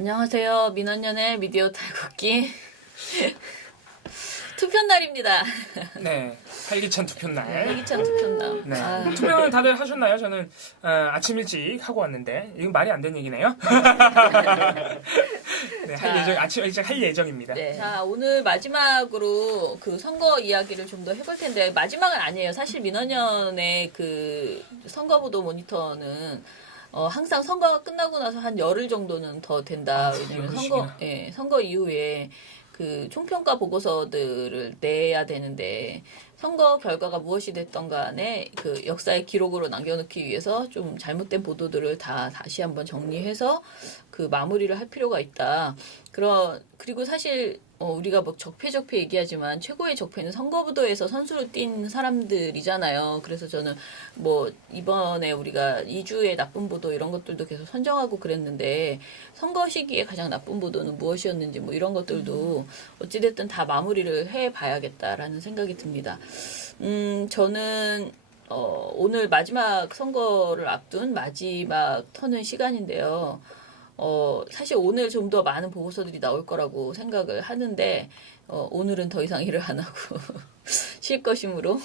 안녕하세요. 민원연의 미디어 탈곡기 투표날입니다. 네, 활기찬 투표날. 활기찬 투표날. 네. 아, 투표는 다들 하셨나요? 저는 아침 일찍 하고 왔는데 이건 말이 안 되는 얘기네요. 네, 아침 일찍 할 예정입니다. 네. 자, 오늘 마지막으로 그 선거 이야기를 좀 더 해볼 텐데 마지막은 아니에요. 사실 민원연의 그 선거보도 모니터는 항상 선거가 끝나고 나서 한 열흘 정도는 더 된다. 왜냐면 선거 이후에 그 총평가 보고서들을 내야 되는데 선거 결과가 무엇이 됐던 간에 그 역사의 기록으로 남겨놓기 위해서 좀 잘못된 보도들을 다시 한번 정리해서 그 마무리를 할 필요가 있다. 그리고 사실 우리가 뭐 적폐 얘기하지만 최고의 적폐는 선거부도에서 선수로 뛴 사람들이잖아요. 그래서 저는 뭐 이번에 우리가 2주의 나쁜 보도 이런 것들도 계속 선정하고 그랬는데 선거 시기에 가장 나쁜 보도는 무엇이었는지 뭐 이런 것들도 어찌됐든 다 마무리를 해봐야겠다라는 생각이 듭니다. 저는 오늘 마지막 선거를 앞둔 마지막 터는 시간인데요. 사실 오늘 좀 더 많은 보고서들이 나올 거라고 생각을 하는데, 오늘은 더 이상 일을 안 하고, 쉴 것이므로,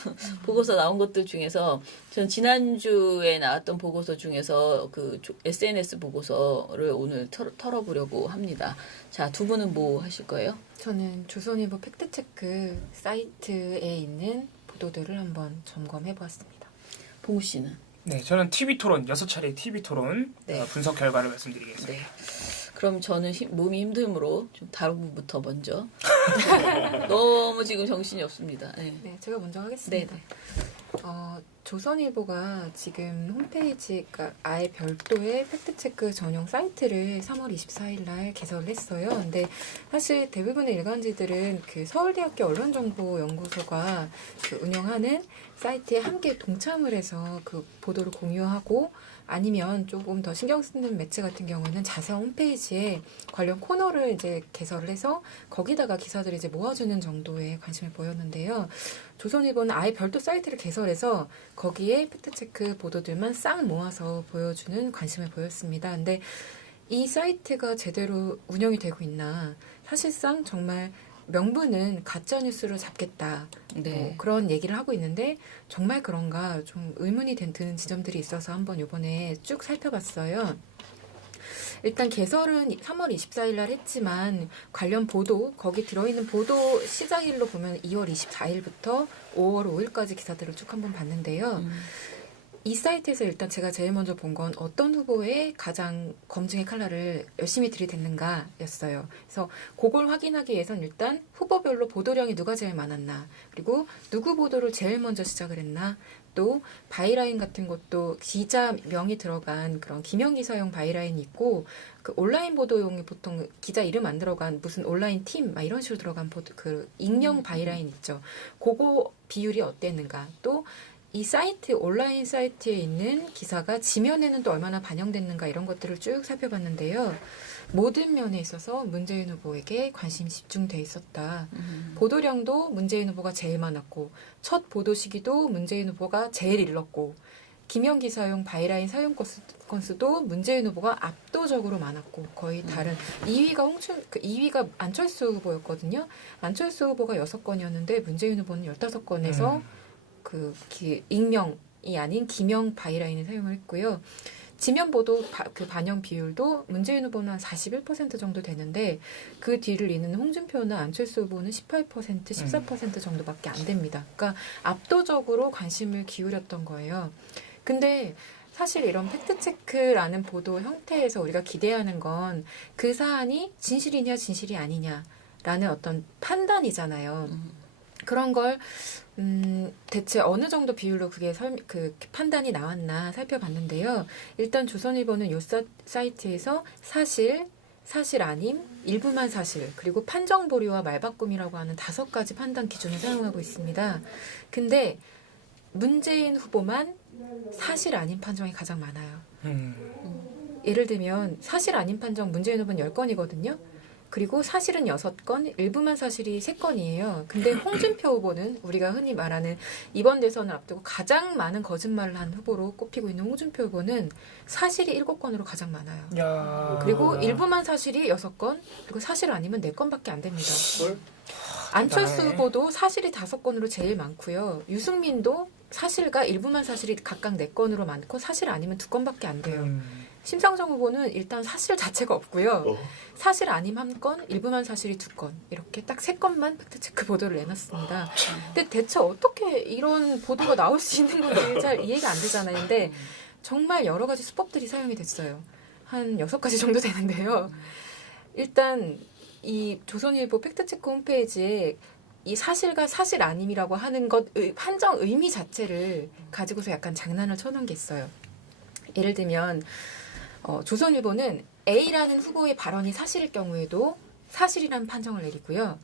보고서 나온 것들 중에서, 전 지난주에 나왔던 보고서 중에서 그 SNS 보고서를 오늘 털어보려고 합니다. 자, 두 분은 뭐 하실 거예요? 저는 조선일보 팩트체크 사이트에 있는 보도들을 한번 점검해 보았습니다. 봉우 씨는? 네, 저는 TV토론, 6차례 TV토론 네. 분석 결과를 말씀드리겠습니다. 네. 그럼 저는 몸이 힘들므로 좀 다른 부분부터 먼저. 너무 지금 정신이 없습니다. 네. 네, 제가 먼저 하겠습니다. 네. 조선일보가 지금 홈페이지, 그러니까 아예 별도의 팩트체크 전용 사이트를 3월 24일 날 개설을 했어요. 근데 사실 대부분의 일간지들은 그 서울대학교 언론정보연구소가 그 운영하는 사이트에 함께 동참을 해서 그 보도를 공유하고 아니면 조금 더 신경 쓰는 매체 같은 경우는 자사 홈페이지에 관련 코너를 이제 개설을 해서 거기다가 기사들을 이제 모아주는 정도의 관심을 보였는데요. 조선일보는 아예 별도 사이트를 개설해서 거기에 팩트체크 보도들만 싹 모아서 보여주는 관심을 보였습니다. 근데 이 사이트가 제대로 운영이 되고 있나? 사실상 정말 명분은 가짜뉴스로 잡겠다. 네. 뭐 그런 얘기를 하고 있는데 정말 그런가 좀 의문이 드는 지점들이 있어서 한번 이번에 쭉 살펴봤어요. 일단 개설은 3월 24일 날 했지만 관련 보도, 거기 들어있는 보도 시작일로 보면 2월 24일부터 5월 5일까지 기사들을 쭉 한번 봤는데요. 이 사이트에서 일단 제가 제일 먼저 본 건 어떤 후보의 가장 검증의 칼날을 열심히 들이댔는가였어요. 그래서 그걸 확인하기 위해선 일단 후보별로 보도량이 누가 제일 많았나, 그리고 누구 보도를 제일 먼저 시작을 했나, 또 바이라인 같은 것도 기자 명이 들어간 그런 기명 기사용 바이라인이 있고, 그 온라인 보도용이 보통 기자 이름 안 들어간 무슨 온라인 팀 막 이런 식으로 들어간 보도, 그 익명 바이라인 있죠. 그거 비율이 어땠는가, 또 이 사이트, 온라인 사이트에 있는 기사가 지면에는 또 얼마나 반영됐는가 이런 것들을 쭉 살펴봤는데요. 모든 면에 있어서 문재인 후보에게 관심이 집중돼 있었다. 보도량도 문재인 후보가 제일 많았고, 첫 보도 시기도 문재인 후보가 제일 일렀고, 기명 기사용 바이라인 사용 건수도 문재인 후보가 압도적으로 많았고, 거의 다른 2위가 안철수 후보였거든요. 안철수 후보가 6건이었는데 문재인 후보는 15건에서 익명이 아닌 기명 바이라인을 사용을 했고요. 지면 보도 그 반영 비율도 문재인 후보는 한 41% 정도 되는데 그 뒤를 잇는 홍준표나 안철수 후보는 18%, 14% 정도밖에 안 됩니다. 그러니까 압도적으로 관심을 기울였던 거예요. 근데 사실 이런 팩트체크라는 보도 형태에서 우리가 기대하는 건 그 사안이 진실이냐 진실이 아니냐라는 어떤 판단이잖아요. 그런 걸 대체 어느 정도 비율로 그게 그 판단이 나왔나 살펴봤는데요. 일단 조선일보는 이 사이트에서 사실 아님, 일부만 사실, 그리고 판정 보류와 말바꿈이라고 하는 5가지 판단 기준을 사용하고 있습니다. 근데 문재인 후보만 사실 아닌 판정이 가장 많아요. 예를 들면 사실 아닌 판정 문재인 후보는 10건이거든요. 그리고 사실은 6건, 일부만 사실이 3건이에요. 근데 홍준표 후보는 우리가 흔히 말하는 이번 대선을 앞두고 가장 많은 거짓말을 한 후보로 꼽히고 있는 홍준표 후보는 사실이 7건으로 가장 많아요. 야. 그리고 일부만 사실이 6건, 그리고 사실 아니면 4건밖에 안 됩니다. 헐? 안철수 대단하네. 후보도 사실이 5건으로 제일 많고요. 유승민도 사실과 일부만 사실이 각각 4건으로 많고 사실 아니면 2건밖에 안 돼요. 심상정 후보는 일단 사실 자체가 없고요. 어. 사실 아님 1건, 일부만 사실이 2건 이렇게 딱 3건만 팩트체크 보도를 내놨습니다. 근데 대체 어떻게 이런 보도가 나올 수 있는 건지 잘 이해가 안 되잖아요. 근데 정말 여러 가지 수법들이 사용이 됐어요. 한 6가지 정도 되는데요. 일단 이 조선일보 팩트체크 홈페이지에 이 사실과 사실 아님이라고 하는 것 판정 의미 자체를 가지고서 약간 장난을 쳐놓은 게 있어요. 예를 들면 조선일보는 A라는 후보의 발언이 사실일 경우에도 사실이라는 판정을 내리고요.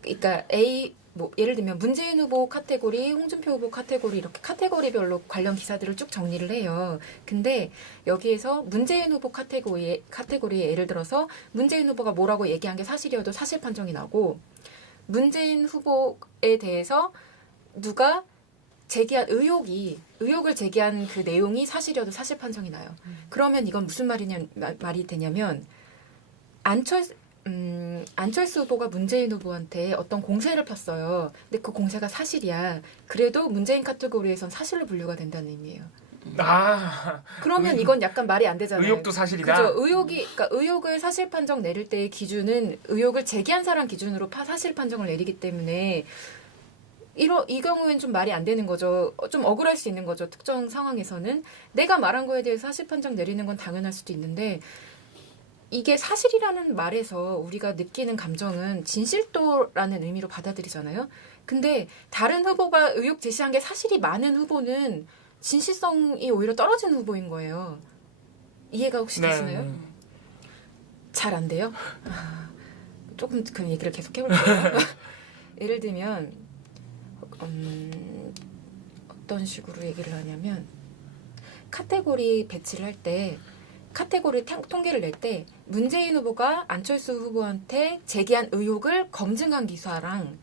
그러니까 A 뭐 예를 들면 문재인 후보 카테고리, 홍준표 후보 카테고리 이렇게 카테고리별로 관련 기사들을 쭉 정리를 해요. 근데 여기에서 문재인 후보 카테고리에 예를 들어서 문재인 후보가 뭐라고 얘기한 게 사실이어도 사실 판정이 나고 문재인 후보에 대해서 누가 제기한 의혹을 제기한 그 내용이 사실이어도 사실 판정이 나요. 그러면 이건 무슨 말이 되냐면 안철수 후보가 문재인 후보한테 어떤 공세를 폈어요. 근데 그 공세가 사실이야. 그래도 문재인 카테고리에선 사실로 분류가 된다는 의미예요. 아. 그러면 이건 약간 말이 안 되잖아요. 의혹도 사실이다. 그죠. 그러니까 의혹을 사실 판정 내릴 때의 기준은 의혹을 제기한 사람 기준으로 사실 판정을 내리기 때문에 이 경우에는 좀 말이 안 되는 거죠. 좀 억울할 수 있는 거죠. 특정 상황에서는. 내가 말한 거에 대해서 사실 판정 내리는 건 당연할 수도 있는데 이게 사실이라는 말에서 우리가 느끼는 감정은 진실도라는 의미로 받아들이잖아요. 근데 다른 후보가 의혹 제시한 게 사실이 많은 후보는 진실성이 오히려 떨어지는 후보인 거예요. 이해가 혹시 되시나요? 잘 안 돼요? 조금 그 얘기를 계속 해볼게요. 예를 들면 어떤 식으로 얘기를 하냐면 카테고리 배치를 할 때 카테고리 통계를 낼 때 문재인 후보가 안철수 후보한테 제기한 의혹을 검증한 기사랑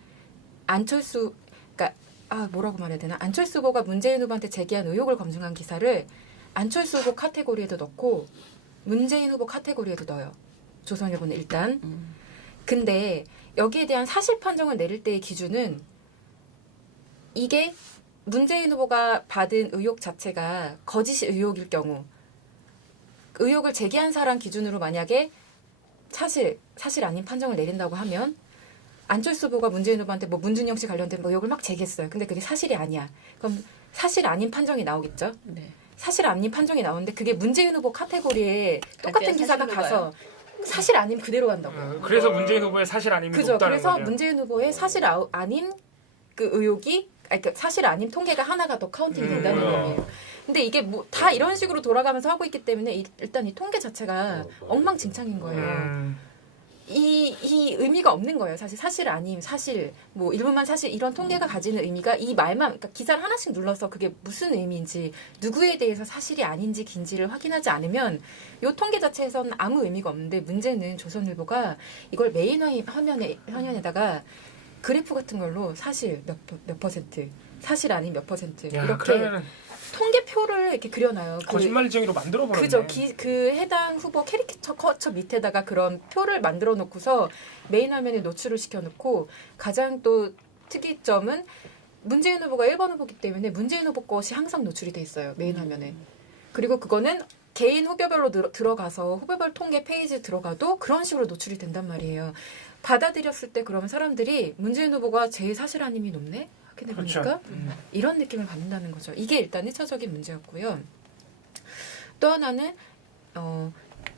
뭐라고 말해야 되나? 안철수 후보가 문재인 후보한테 제기한 의혹을 검증한 기사를 안철수 후보 카테고리에도 넣고 문재인 후보 카테고리에도 넣어요. 조선일보는 일단. 근데 여기에 대한 사실 판정을 내릴 때의 기준은 이게 문재인 후보가 받은 의혹 자체가 거짓 의혹일 경우 의혹을 제기한 사람 기준으로 만약에 사실 아닌 판정을 내린다고 하면 안철수 후보가 문재인 후보한테 뭐 문준영 씨 관련된 의혹을 막 제기했어요. 근데 그게 사실이 아니야. 그럼 사실 아닌 판정이 나오겠죠? 네. 사실 아닌 판정이 나오는데 그게 문재인 후보 카테고리에 똑같은 기사가 가서 사실 아닌 그대로 간다고요. 그래서 문재인 후보의 사실 아님이 그죠. 높다는 그래서 거죠. 문재인 후보의 사실 아닌 그 의혹이 그러니까 사실 아닌 통계가 하나가 더 카운팅이 된다는 의미예요. 근데 이게 뭐 다 이런 식으로 돌아가면서 하고 있기 때문에 일단 이 통계 자체가 엉망진창인 거예요. 이 의미가 없는 거예요. 사실 아님, 사실 뭐 일부만 사실 이런 통계가 가지는 의미가 이 말만 그러니까 기사를 하나씩 눌러서 그게 무슨 의미인지 누구에 대해서 사실이 아닌지 긴지를 확인하지 않으면 이 통계 자체에서는 아무 의미가 없는데 문제는 조선일보가 이걸 메인 화면에다가 그래프 같은 걸로 사실 몇 퍼센트, 사실 아닌 몇 퍼센트 야, 이렇게 그러면은 통계표를 이렇게 그려놔요. 거짓말쟁이로 만들어 버렸네. 그죠. 그 해당 후보 캐리커처 밑에다가 그런 표를 만들어 놓고서 메인 화면에 노출을 시켜놓고 가장 또 특이점은 문재인 후보가 1번 후보기 때문에 문재인 후보 것이 항상 노출이 돼 있어요. 메인 화면에. 그리고 그거는 개인 후보별로 들어가서 후보별 통계 페이지 들어가도 그런 식으로 노출이 된단 말이에요. 받아들였을 때 그러면 사람들이 문재인 후보가 제일 사실 아님이 높네? 확인해보니까 그렇죠. 이런 느낌을 받는다는 거죠. 이게 일단 1차적인 문제였고요. 또 하나는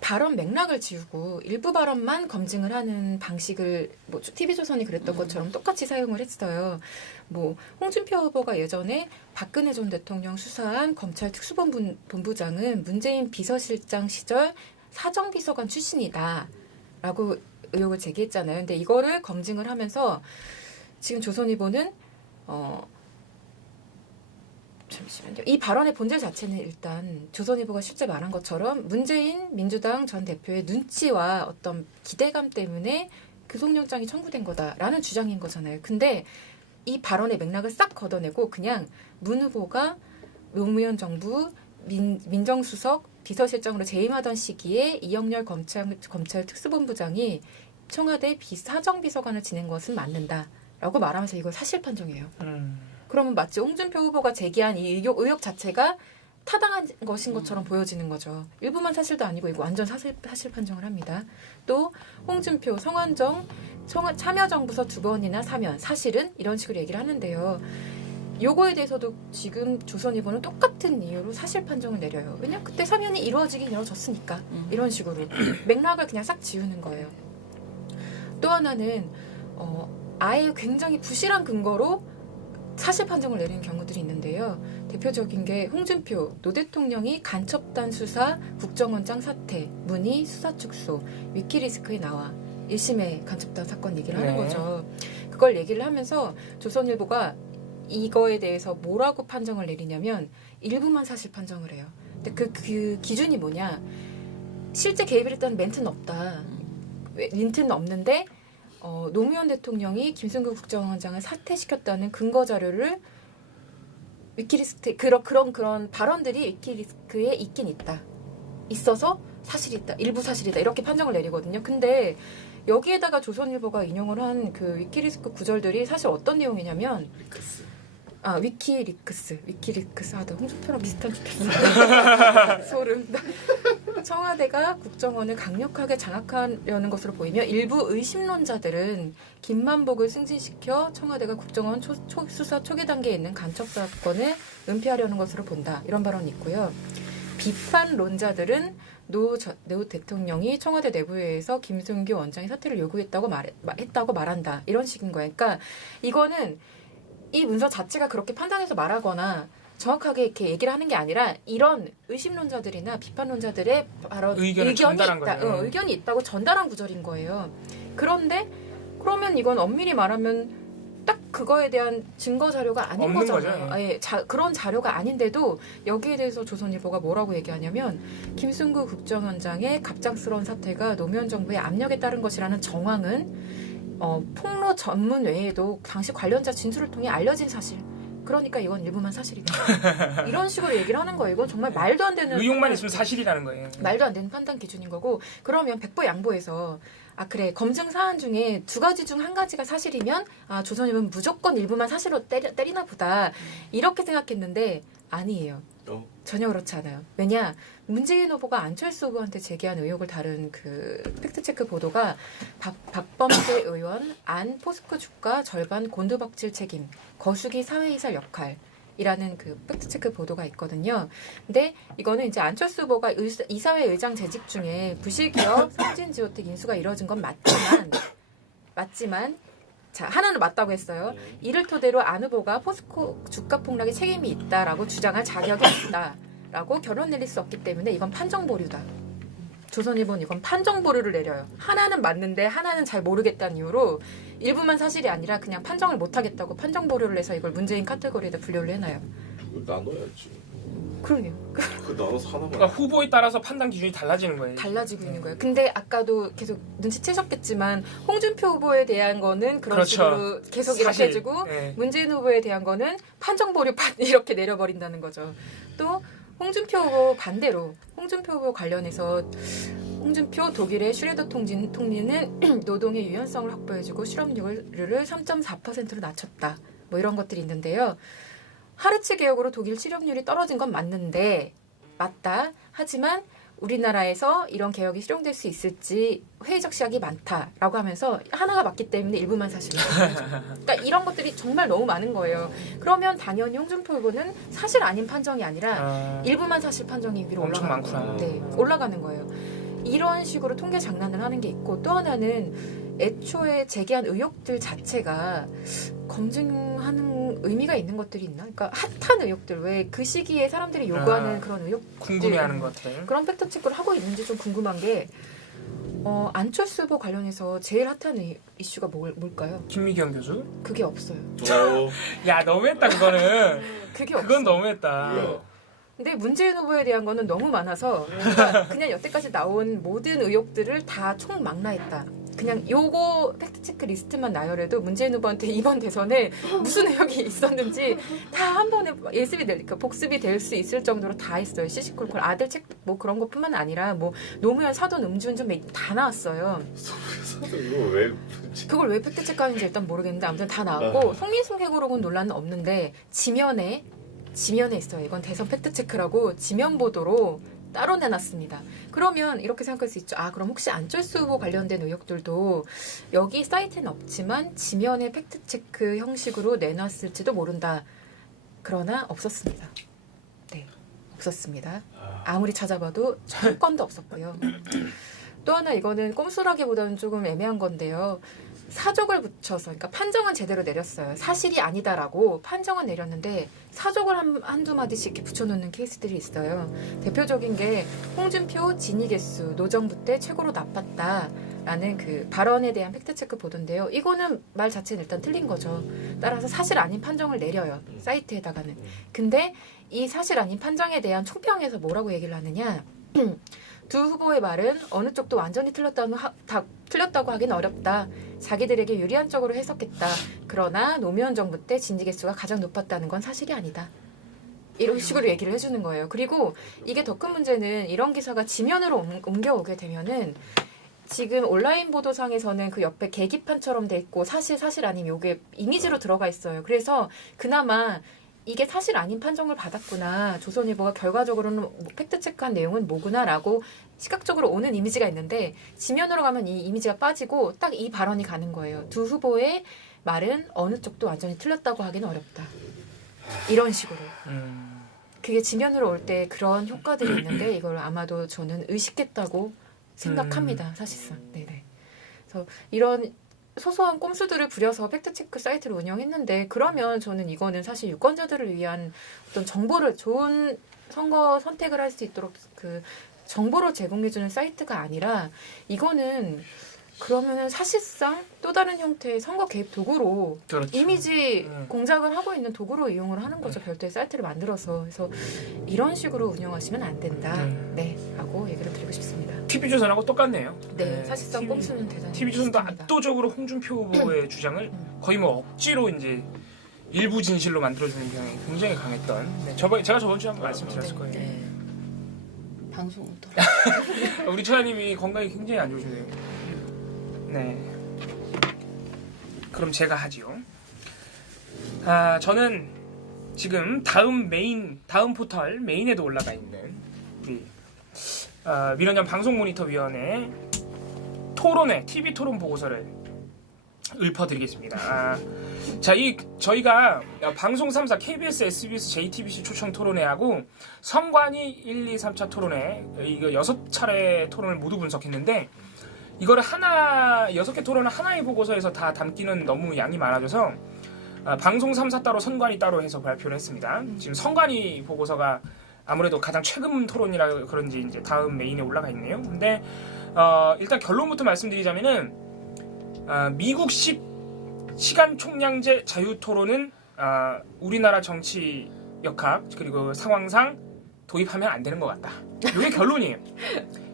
발언 맥락을 지우고 일부 발언만 검증을 하는 방식을 뭐 TV조선이 그랬던 것처럼 똑같이 사용을 했어요. 뭐 홍준표 후보가 예전에 박근혜 전 대통령 수사한 검찰 특수본부장은 문재인 비서실장 시절 사정비서관 출신이다라고 의혹을 제기했잖아요. 근데 이거를 검증을 하면서 지금 조선일보는 잠시만요. 이 발언의 본질 자체는 일단 조선일보가 실제 말한 것처럼 문재인 민주당 전 대표의 눈치와 어떤 기대감 때문에 구속영장이 청구된 거다라는 주장인 거잖아요. 근데 이 발언의 맥락을 싹 걷어내고 그냥 문 후보가 노무현 정부 민정수석 비서실장으로 재임하던 시기에 이영렬 검찰 특수본부장이 청와대 사정비서관을 지낸 것은 맞는다라고 말하면서 이걸 사실 판정이에요. 그러면 마치 홍준표 후보가 제기한 이 의혹 자체가 타당한 것인 것처럼 보여지는 거죠. 일부만 사실도 아니고 이거 완전 사실 판정을 합니다. 또 홍준표, 성완종 참여정부서 2번이나 사면 사실은 이런 식으로 얘기를 하는데요. 요거에 대해서도 지금 조선일보는 똑같은 이유로 사실 판정을 내려요. 왜냐면 그때 사면이 이루어지긴 이루어졌으니까 이런 식으로 맥락을 그냥 싹 지우는 거예요. 또 하나는 아예 굉장히 부실한 근거로 사실 판정을 내리는 경우들이 있는데요. 대표적인 게 홍준표 노 대통령이 간첩단 수사 국정원장 사퇴 문의 수사 축소 위키리스크에 나와 1심의 간첩단 사건 얘기를 하는 거죠. 그걸 얘기를 하면서 조선일보가 이거에 대해서 뭐라고 판정을 내리냐면 일부만 사실 판정을 해요. 근데 그 기준이 뭐냐? 실제 개입을 했다는 멘트는 없다. 멘트는 없는데 노무현 대통령이 김승국 국정원장을 사퇴시켰다는 근거 자료를 위키리스크 그런 발언들이 위키리스크에 있긴 있다. 있어서 사실이다. 일부 사실이다. 이렇게 판정을 내리거든요. 근데 여기에다가 조선일보가 인용을 한 그 위키리스크 구절들이 사실 어떤 내용이냐면 위키리크스 하다 홍준표랑 비슷한 줄 알았어요. 소름. 청와대가 국정원을 강력하게 장악하려는 것으로 보이며 일부 의심론자들은 김만복을 승진시켜 청와대가 국정원 수사 초기 단계에 있는 간첩 사건을 은폐하려는 것으로 본다. 이런 발언이 있고요. 비판론자들은 노 대통령이 청와대 내부회의에서 김승규 원장이 사퇴를 요구했다고 말한다. 이런 식인 거예요. 그러니까 이거는 이 문서 자체가 그렇게 판단해서 말하거나 정확하게 이렇게 얘기를 하는 게 아니라 이런 의심론자들이나 비판론자들의 의견이 있다, 의견이 있다고 전달한 구절인 거예요. 그런데 그러면 이건 엄밀히 말하면 딱 그거에 대한 증거 자료가 아닌 거잖아요. 그런 자료가 아닌데도 여기에 대해서 조선일보가 뭐라고 얘기하냐면 김승구 국정원장의 갑작스러운 사태가 노무현 정부의 압력에 따른 것이라는 정황은 폭로 전문 외에도 당시 관련자 진술을 통해 알려진 사실. 그러니까 이건 일부만 사실이다. 이런 식으로 얘기를 하는 거예요. 이건 정말 말도 안 되는 의혹만 있으면 사실이라는 거예요. 말도 안 되는 판단 기준인 거고 그러면 백보양보해서 그래 검증 사안 중에 2가지 중 1가지가 사실이면 조선일보는 무조건 일부만 사실로 때리나 보다 이렇게 생각했는데 아니에요. 전혀 그렇지 않아요. 왜냐 문재인 후보가 안철수 후보한테 제기한 의혹을 다룬 그 팩트체크 보도가 박범계 의원 안 포스코 주가 절반 곤두박질 책임 거수기 사회이사 역할이라는 그 팩트체크 보도가 있거든요. 근데 이거는 이제 안철수 후보가 이사회 의장 재직 중에 부실기업 삼진지오텍 인수가 이루어진 건 맞지만 자, 하나는 맞다고 했어요. 이를 토대로 안 후보가 포스코 주가 폭락에 책임이 있다라고 주장할 자격이 있다라고 결론 내릴 수 없기 때문에 이건 판정 보류다. 조선일보는 이건 판정 보류를 내려요. 하나는 맞는데 하나는 잘 모르겠다는 이유로 일부만 사실이 아니라 그냥 판정을 못하겠다고 판정 보류를 해서 이걸 문재인 카테고리에다 분류를 해놔요. 나눠야지. 그러네요. 그 나눠서 하나만. 그러니까 후보에 따라서 판단 기준이 달라지는 거예요. 달라지고 있는 거예요. 근데 아까도 계속 눈치채셨겠지만 홍준표 후보에 대한 거는 그런 그렇죠. 식으로 계속 이렇게 사실, 해주고 네. 문재인 후보에 대한 거는 판정 보류 이렇게 내려버린다는 거죠. 또 홍준표 후보 반대로 홍준표 후보 관련해서 홍준표 독일의 슈레더 통리는 노동의 유연성을 확보해주고 실업률을 3.4%로 낮췄다. 뭐 이런 것들이 있는데요. 하르츠 개혁으로 독일 실업률이 떨어진 건 맞는데 맞다. 하지만 우리나라에서 이런 개혁이 실용될 수 있을지 회의적 시각이 많다라고 하면서 하나가 맞기 때문에 일부만 사실이에요. 그러니까 이런 것들이 정말 너무 많은 거예요. 그러면 당연히 홍준표 후보는 사실 아닌 판정이 아니라 일부만 사실 판정이 위로 엄청 올라가는 많구나. 거예요. 네, 올라가는 거예요. 이런 식으로 통계 장난을 하는 게 있고 또 하나는 애초에 제기한 의혹들 자체가 검증하는 의미가 있는 것들이 있나? 그러니까 핫한 의혹들 왜 그 시기에 사람들이 요구하는 그런 의혹 궁금해하는 것들. 그런 팩트 체크를 하고 있는지 좀 궁금한 게 안철수 후보 관련해서 제일 핫한 이슈가 뭘까요? 김미경 교수. 그게 없어요. 야 너무했다 그거는. 그게 그건 없어요. 너무했다. 네. 근데 문재인 후보에 대한 거는 너무 많아서 그냥 여태까지 나온 모든 의혹들을 다 총망라했다. 그냥 요거 팩트체크 리스트만 나열해도 문재인 후보한테 이번 대선에 무슨 의혹이 있었는지 다 한 번에 복습이 될 수 있을 정도로 다 했어요. 시시콜콜 아들 책 뭐 그런 것뿐만 아니라 뭐 노무현 사돈 음주운전 다 나왔어요. 이거 왜 그걸 왜 팩트체크하는지 일단 모르겠는데 아무튼 다 나왔고 송민숙 회고록은 논란은 없는데 지면에 있어요. 이건 대선 팩트체크라고 지면 보도로 따로 내놨습니다. 그러면 이렇게 생각할 수 있죠. 그럼 혹시 안철수 후보 관련된 의혹들도 여기 사이트는 없지만 지면에 팩트체크 형식으로 내놨을지도 모른다. 그러나 없었습니다. 네, 없었습니다. 아무리 찾아봐도 한 건도 없었고요. 또 하나 이거는 꼼수라기보다는 조금 애매한 건데요. 사족을 붙여서, 그러니까 판정은 제대로 내렸어요. 사실이 아니다라고 판정은 내렸는데 사족을 한두 마디씩 이렇게 붙여놓는 케이스들이 있어요. 대표적인 게 홍준표 진위 개수 노정부 때 최고로 나빴다라는 그 발언에 대한 팩트체크 보도인데요. 이거는 말 자체는 일단 틀린 거죠. 따라서 사실 아닌 판정을 내려요. 사이트에다가는. 근데 이 사실 아닌 판정에 대한 총평에서 뭐라고 얘기를 하느냐. 두 후보의 말은 어느 쪽도 완전히 틀렸다고 하긴 어렵다. 자기들에게 유리한 쪽으로 해석했다. 그러나 노무현 정부 때 진지 개수가 가장 높았다는 건 사실이 아니다. 이런 식으로 얘기를 해주는 거예요. 그리고 이게 더 큰 문제는 이런 기사가 지면으로 옮겨오게 되면은 지금 온라인 보도상에서는 그 옆에 계기판처럼 돼 있고 사실 아니면 이게 이미지로 들어가 있어요. 그래서 그나마 이게 사실 아닌 판정을 받았구나. 조선일보가 결과적으로는 팩트체크한 내용은 뭐구나라고 시각적으로 오는 이미지가 있는데 지면으로 가면 이 이미지가 빠지고 딱 이 발언이 가는 거예요. 두 후보의 말은 어느 쪽도 완전히 틀렸다고 하기는 어렵다. 이런 식으로. 그게 지면으로 올 때 그런 효과들이 있는데 이걸 아마도 저는 의식했다고 생각합니다. 사실상. 네네. 그래서 이런 소소한 꼼수들을 부려서 팩트체크 사이트를 운영했는데 그러면 저는 이거는 사실 유권자들을 위한 어떤 정보를 좋은 선거 선택을 할 수 있도록 그 정보를 제공해주는 사이트가 아니라 이거는 그러면은 사실상 또 다른 형태의 선거 개입 도구로 그렇죠. 이미지 공작을 하고 있는 도구로 이용을 하는 거죠. 별도의 사이트를 만들어서. 그래서 이런 식으로 운영하시면 안 된다. 네, 하고 얘기를 드리고 싶습니다. TV조선하고 똑같네요. 네, 사실상 꼼수는 대단히 TV조선도 비슷합니다. 압도적으로 홍준표 후보의 주장을 거의 뭐 억지로 이제 일부 진실로 만들어주는 경향이 굉장히 강했던. 네, 제가 저번 주에 한번 말씀드렸을 거예요. 네. 방송 우리 처자님이 건강이 굉장히 안 좋으시네요. 네. 그럼 제가 하지요. 저는 지금 다음 포털 메인에도 올라가 있는 우리 민원연 방송모니터위원회 토론회 TV 토론 보고서를 읊어드리겠습니다. 자, 저희가 방송 3사 KBS, SBS, JTBC 초청 토론회하고 성관이 1, 2, 3차 토론회 이거 6차례 토론을 모두 분석했는데 이거를 6개 토론을 하나의 보고서에서 다 담기는 너무 양이 많아져서 방송 3사 따로 선관위 따로 해서 발표를 했습니다. 지금 선관위 보고서가 아무래도 가장 최근 토론이라 그런지 이제 다음 메인에 올라가 있네요. 근데 일단 결론부터 말씀드리자면은 미국식 시간 총량제 자유 토론은 우리나라 정치 역학 그리고 상황상 도입하면 안 되는 것 같다. 이게 결론이에요.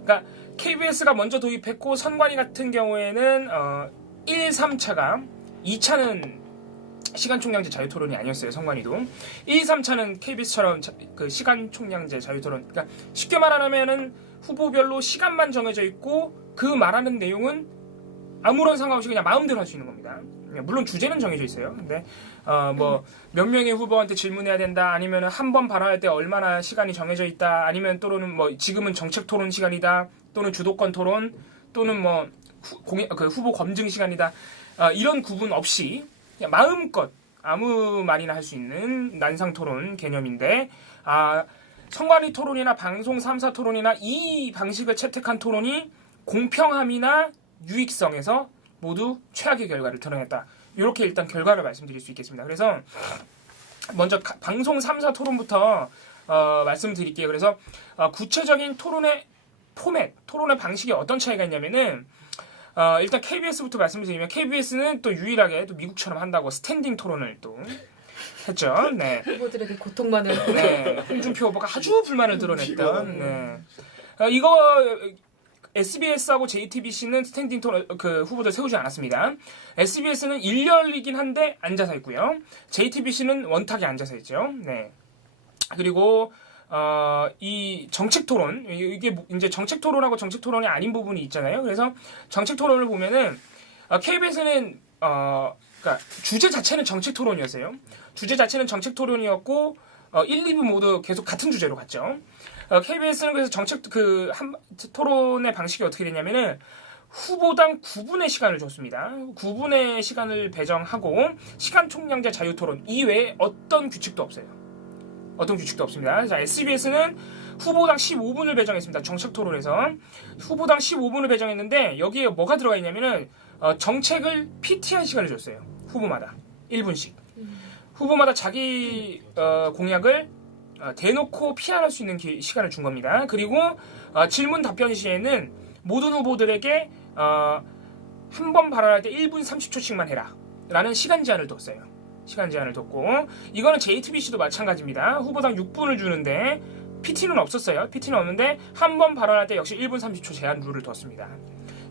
그러니까 KBS가 먼저 도입했고 선관위 같은 경우에는 1, 3차가 2차는 시간 총량제 자유 토론이 아니었어요. 선관위도 1, 3차는 KBS처럼 그 시간 총량제 자유 토론. 그러니까 쉽게 말하면은 후보별로 시간만 정해져 있고 그 말하는 내용은 아무런 상관 없이 그냥 마음대로 할 수 있는 겁니다. 물론 주제는 정해져 있어요. 근데 뭐 몇 명의 후보한테 질문해야 된다. 아니면 한 번 발언할 때 얼마나 시간이 정해져 있다. 아니면 또는 뭐 지금은 정책 토론 시간이다. 또는 주도권 토론 또는 뭐 후보 검증 시간이다. 이런 구분 없이 그냥 마음껏 아무 말이나 할 수 있는 난상 토론 개념인데 선관위 토론이나 방송 3사 토론이나 이 방식을 채택한 토론이 공평함이나 유익성에서 모두 최악의 결과를 드러냈다. 이렇게 일단 결과를 말씀드릴 수 있겠습니다. 그래서 먼저 방송 3사 토론부터 말씀드릴게요. 그래서 구체적인 토론의 포맷, 토론의 방식이 어떤 차이가 있냐면은 일단 KBS부터 말씀드리면 KBS는 또 유일하게 또 미국처럼 한다고 스탠딩 토론을 또 했죠. 네. 후보들에게 고통만을 네. 홍준표 후보가 아주 불만을 드러냈던. 네. 이거 SBS하고 JTBC는 스탠딩 토론 그 후보들 세우지 않았습니다. SBS는 일렬이긴 한데 앉아서 있고요. JTBC는 원탁에 앉아서 있죠. 네. 그리고 이 정책 토론 이게 이제 정책 토론하고 정책 토론이 아닌 부분이 있잖아요. 그래서 정책 토론을 보면은 KBS는 그러니까 주제 자체는 정책 토론이었어요. 주제 자체는 정책 토론이었고 1, 2부 모두 계속 같은 주제로 갔죠. KBS는 그래서 정책 토론의 방식이 어떻게 되냐면은 후보당 9분의 시간을 줬습니다. 9분의 시간을 배정하고 시간 총량제 자유 토론 이외에 어떤 규칙도 없어요. 어떤 규칙도 없습니다. 자, SBS는 후보당 15분을 배정했습니다. 정책 토론에서 후보당 15분을 배정했는데 여기에 뭐가 들어가 있냐면은 정책을 PT할 시간을 줬어요. 후보마다 1분씩. 후보마다 자기 공약을 대놓고 피할 수 있는 시간을 준 겁니다. 그리고 질문 답변 시에는 모든 후보들에게 한 번 발언할 때 1분 30초씩만 해라 라는 시간 제한을 뒀어요. 시간 제한을 뒀고 이거는 JTBC도 마찬가지입니다. 후보당 6분을 주는데 PT는 없었어요. PT는 없는데 한 번 발언할 때 역시 1분 30초 제한 룰을 뒀습니다.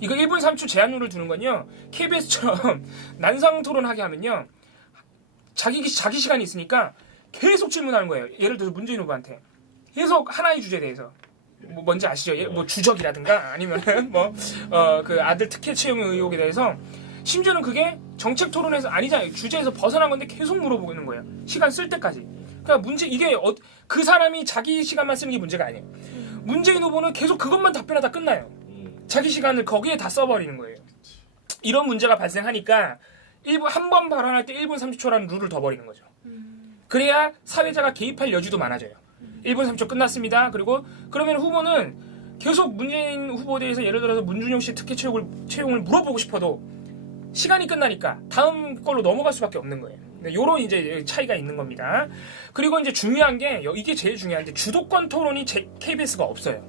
이거 1분 30초 제한 룰을 두는 건요. KBS처럼 난상 토론하게 하면요. 자기 시간이 있으니까 계속 질문하는 거예요. 예를 들어서 문재인 후보한테 계속 하나의 주제에 대해서 뭔지 아시죠? 뭐 주적이라든가 아니면은 그 아들 특혜 채용 의혹에 대해서 심지어는 그게 정책 토론에서 아니잖아요. 주제에서 벗어난 건데 계속 물어보는 거예요. 시간 쓸 때까지. 그러니까 이게 그 사람이 자기 시간만 쓰는 게 문제가 아니에요. 문재인 후보는 계속 그것만 답변하다 끝나요. 자기 시간을 거기에 다 써버리는 거예요. 이런 문제가 발생하니까 한 번 발언할 때 1분 30초라는 룰을 둬버리는 거죠. 그래야 사회자가 개입할 여지도 많아져요. 1분 30초 끝났습니다. 그리고 그러면 후보는 계속 문재인 후보에 대해서 예를 들어서 문준용 씨 특혜 채용을 물어보고 싶어도 시간이 끝나니까 다음 걸로 넘어갈 수밖에 없는 거예요. 요런 이제 차이가 있는 겁니다. 그리고 이제 중요한 게 이게 제일 중요한데 주도권 토론이 KBS가 없어요.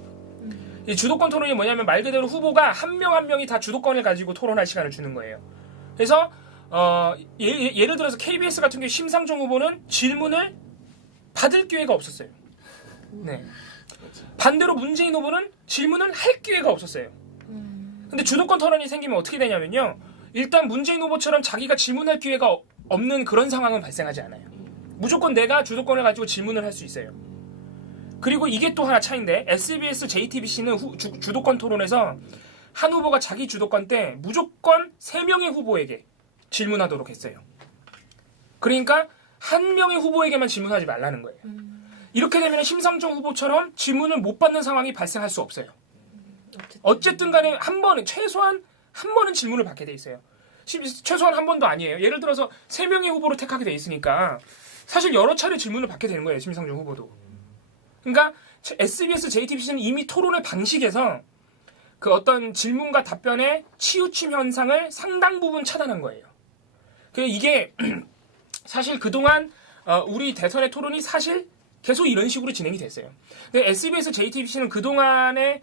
이 주도권 토론이 뭐냐면 말 그대로 후보가 한 명 한 명이 다 주도권을 가지고 토론할 시간을 주는 거예요. 그래서 예를 들어서 KBS 같은 경우 심상정 후보는 질문을 받을 기회가 없었어요. 네. 반대로 문재인 후보는 질문을 할 기회가 없었어요. 근데 주도권 토론이 생기면 어떻게 되냐면요. 일단 문재인 후보처럼 자기가 질문할 기회가 없는 그런 상황은 발생하지 않아요. 무조건 내가 주도권을 가지고 질문을 할 수 있어요. 그리고 이게 또 하나 차이인데 SBS, JTBC는 주도권 토론에서 한 후보가 자기 주도권 때 무조건 3명의 후보에게 질문하도록 했어요. 그러니까 한 명의 후보에게만 질문하지 말라는 거예요. 이렇게 되면 심상정 후보처럼 질문을 못 받는 상황이 발생할 수 없어요. 어쨌든 간에 최소한 한 번은 질문을 받게 돼 있어요. 최소한 한 번도 아니에요. 예를 들어서 3명의 후보로 택하게 돼 있으니까 사실 여러 차례 질문을 받게 되는 거예요. 심상정 후보도. 그러니까 SBS, JTBC는 이미 토론의 방식에서 그 어떤 질문과 답변의 치우침 현상을 상당 부분 차단한 거예요. 이게 사실 그동안 우리 대선의 토론이 사실 계속 이런 식으로 진행이 됐어요. 근데 SBS, JTBC는 그동안의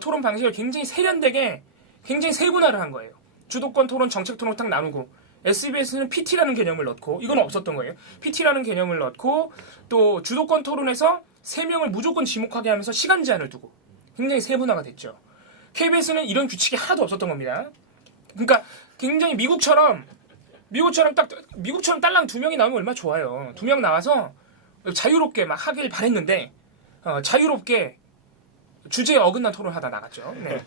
토론 방식을 굉장히 세련되게 굉장히 세분화를 한 거예요. 주도권 토론, 정책 토론 딱 나누고 SBS는 PT라는 개념을 넣고 이건 없었던 거예요. PT라는 개념을 넣고 또 주도권 토론에서 3명을 무조건 지목하게 하면서 시간 제한을 두고 굉장히 세분화가 됐죠. KBS는 이런 규칙이 하나도 없었던 겁니다. 그러니까 굉장히 미국처럼 딸랑 2명이 나오면 얼마나 좋아요. 2명 나와서 자유롭게 막 하길 바랬는데 자유롭게 주제에 어긋난 토론하다 나갔죠. 네.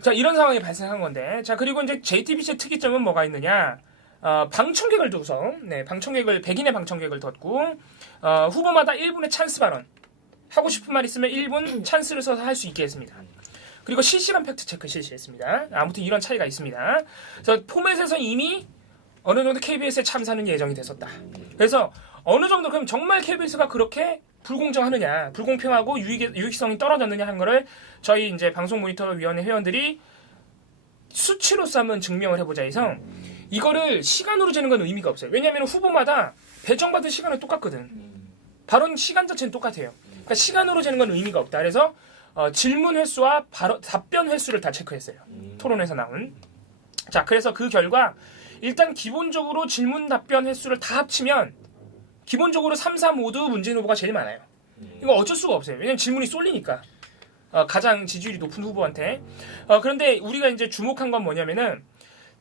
자, 이런 상황이 발생한 건데, 자, 그리고 이제 JTBC의 특이점은 뭐가 있느냐? 방청객을 두고서, 백인의 방청객을 뒀고, 후보마다 1분의 찬스 발언. 하고 싶은 말 있으면 1분 찬스를 써서 할 수 있게 했습니다. 그리고 실시간 팩트체크 실시했습니다. 아무튼 이런 차이가 있습니다. 그래서 포맷에서 이미 어느 정도 KBS에 참사는 예정이 됐었다. 그래서 어느 정도 그럼 정말 KBS가 그렇게 불공정하느냐, 불공평하고 유익성이 떨어졌느냐 하는 거를 저희 이제 방송 모니터 위원회 회원들이 수치로서 한번 증명을 해보자 해서 이거를 시간으로 재는 건 의미가 없어요. 왜냐하면 후보마다 배정받은 시간은 똑같거든. 발언 시간 자체는 똑같아요. 그러니까 시간으로 재는 건 의미가 없다. 그래서 질문 횟수와 답변 횟수를 다 체크했어요. 토론에서 나온. 자, 그래서 그 결과 일단 기본적으로 질문 답변 횟수를 다 합치면 기본적으로 3, 4 모두 문재인 후보가 제일 많아요. 이거 어쩔 수가 없어요. 왜냐면 질문이 쏠리니까. 가장 지지율이 높은 후보한테. 그런데 우리가 이제 주목한 건 뭐냐면은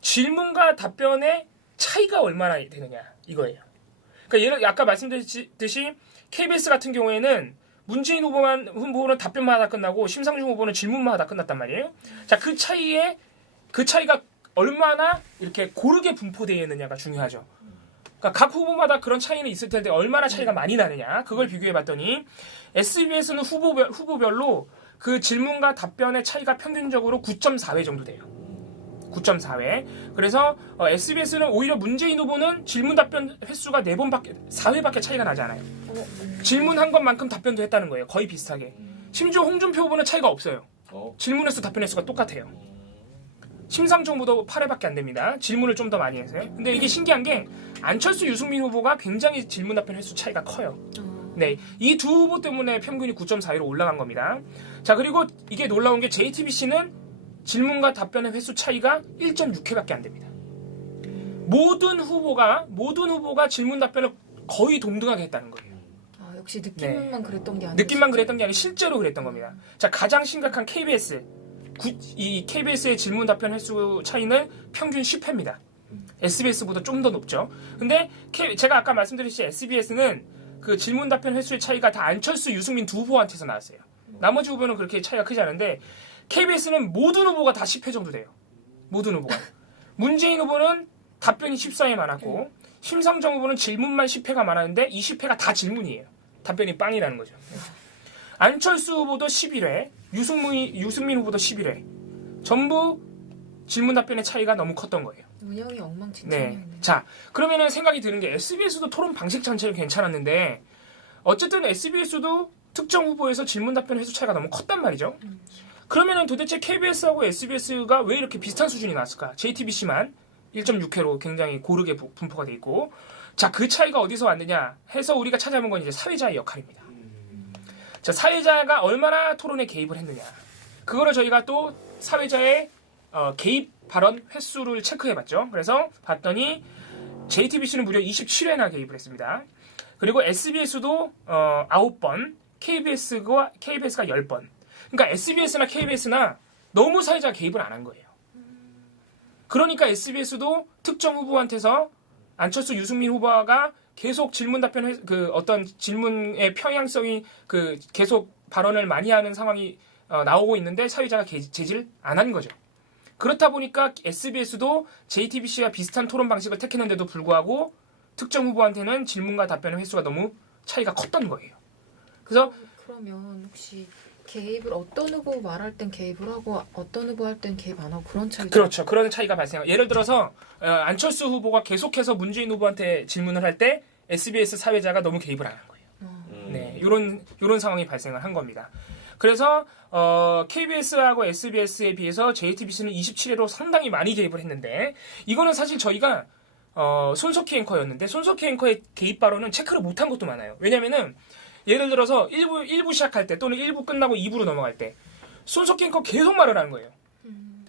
질문과 답변의 차이가 얼마나 되느냐 이거예요. 그러니까 아까 말씀드렸듯이 KBS 같은 경우에는 문재인 후보는 답변만 하다 끝나고 심상정 후보는 질문만 하다 끝났단 말이에요. 자, 그 차이가 얼마나 이렇게 고르게 분포되어 있느냐가 중요하죠. 그러니까 각 후보마다 그런 차이는 있을 텐데 얼마나 차이가 많이 나느냐 그걸 비교해봤더니 SBS는 후보별로 그 질문과 답변의 차이가 평균적으로 9.4회 정도 돼요. 9.4회. 그래서 SBS는 오히려 문재인 후보는 질문 답변 횟수가 4회밖에 차이가 나지 않아요. 질문한 것만큼 답변도 했다는 거예요. 거의 비슷하게. 심지어 홍준표 후보는 차이가 없어요. 질문 횟수 답변 횟수가 똑같아요. 심상정 후보도 8회밖에 안 됩니다. 질문을 좀 더 많이 해서요. 근데 이게 신기한 게 안철수 유승민 후보가 굉장히 질문 답변 횟수 차이가 커요. 네, 이 두 후보 때문에 평균이 9.4회로 올라간 겁니다. 자, 그리고 이게 놀라운 게 JTBC는 질문과 답변의 횟수 차이가 1.6회밖에 안 됩니다. 모든 후보가 질문 답변을 거의 동등하게 했다는 거예요. 역시 느낌만 그랬던 게 아니고 느낌만 그랬던 게 아니라 실제로 그랬던 겁니다. 자, 가장 심각한 KBS. 이 KBS의 질문 답변 횟수 차이는 평균 10회입니다. SBS보다 좀 더 높죠. 근데 제가 아까 말씀드렸듯이 SBS는 그 질문 답변 횟수의 차이가 다 안철수, 유승민 두 후보한테서 나왔어요. 나머지 후보는 그렇게 차이가 크지 않은데 KBS는 모든 후보가 다 10회 정도 돼요. 모든 후보가. 문재인 후보는 답변이 14회 많았고 심상정 후보는 질문만 10회가 많았는데 이 10회가 다 질문이에요. 답변이 빵이라는 거죠. 안철수 후보도 11회, 유승민 후보도 11회. 전부 질문 답변의 차이가 너무 컸던 거예요. 운영이 엉망진창이었네요. 네. 자, 그러면은 생각이 드는 게 SBS도 토론 방식 자체는 괜찮았는데 어쨌든 SBS도 특정 후보에서 질문 답변 횟수 차이가 너무 컸단 말이죠. 그러면은 도대체 KBS하고 SBS가 왜 이렇게 비슷한 수준이 나왔을까? JTBC만 1.6회로 굉장히 고르게 분포가 돼 있고, 자, 그 차이가 어디서 왔느냐 해서 우리가 찾아본 건 이제 사회자의 역할입니다. 자, 사회자가 얼마나 토론에 개입을 했느냐. 그거를 저희가 또 사회자의 개입 발언 횟수를 체크해봤죠. 그래서 봤더니 JTBC는 무려 27회나 개입을 했습니다. 그리고 SBS도 9번, KBS가 10번. 그러니까 SBS나 KBS나 너무 사회자가 개입을 안 한 거예요. 그러니까 SBS도 특정 후보한테서 안철수, 유승민 후보가 계속 질문 답변 어떤 질문의 평양성이 계속 발언을 많이 하는 상황이 나오고 있는데 사회자가 제지를 안 한 거죠. 그렇다 보니까 SBS도 JTBC와 비슷한 토론 방식을 택했는데도 불구하고 특정 후보한테는 질문과 답변의 횟수가 너무 차이가 컸던 거예요. 그래서 그러면 혹시 개입을 어떤 후보 말할 땐 개입을 하고 어떤 후보 할 땐 개입 안 하고 그런 차이? 그렇죠. 그런 차이가 발생해요. 예를 들어서 안철수 후보가 계속해서 문재인 후보한테 질문을 할 때 SBS 사회자가 너무 개입을 안 한 거예요. 네, 이런 상황이 발생을 한 겁니다. 그래서 KBS하고 SBS에 비해서 JTBC는 27회로 상당히 많이 개입을 했는데 이거는 사실 저희가 손석희 앵커였는데 손석희 앵커의 개입 발언은 체크를 못한 것도 많아요. 왜냐면은 예를 들어서 1부 시작할 때 또는 1부 끝나고 2부로 넘어갈 때 손석희 앵커 계속 말을 하는 거예요.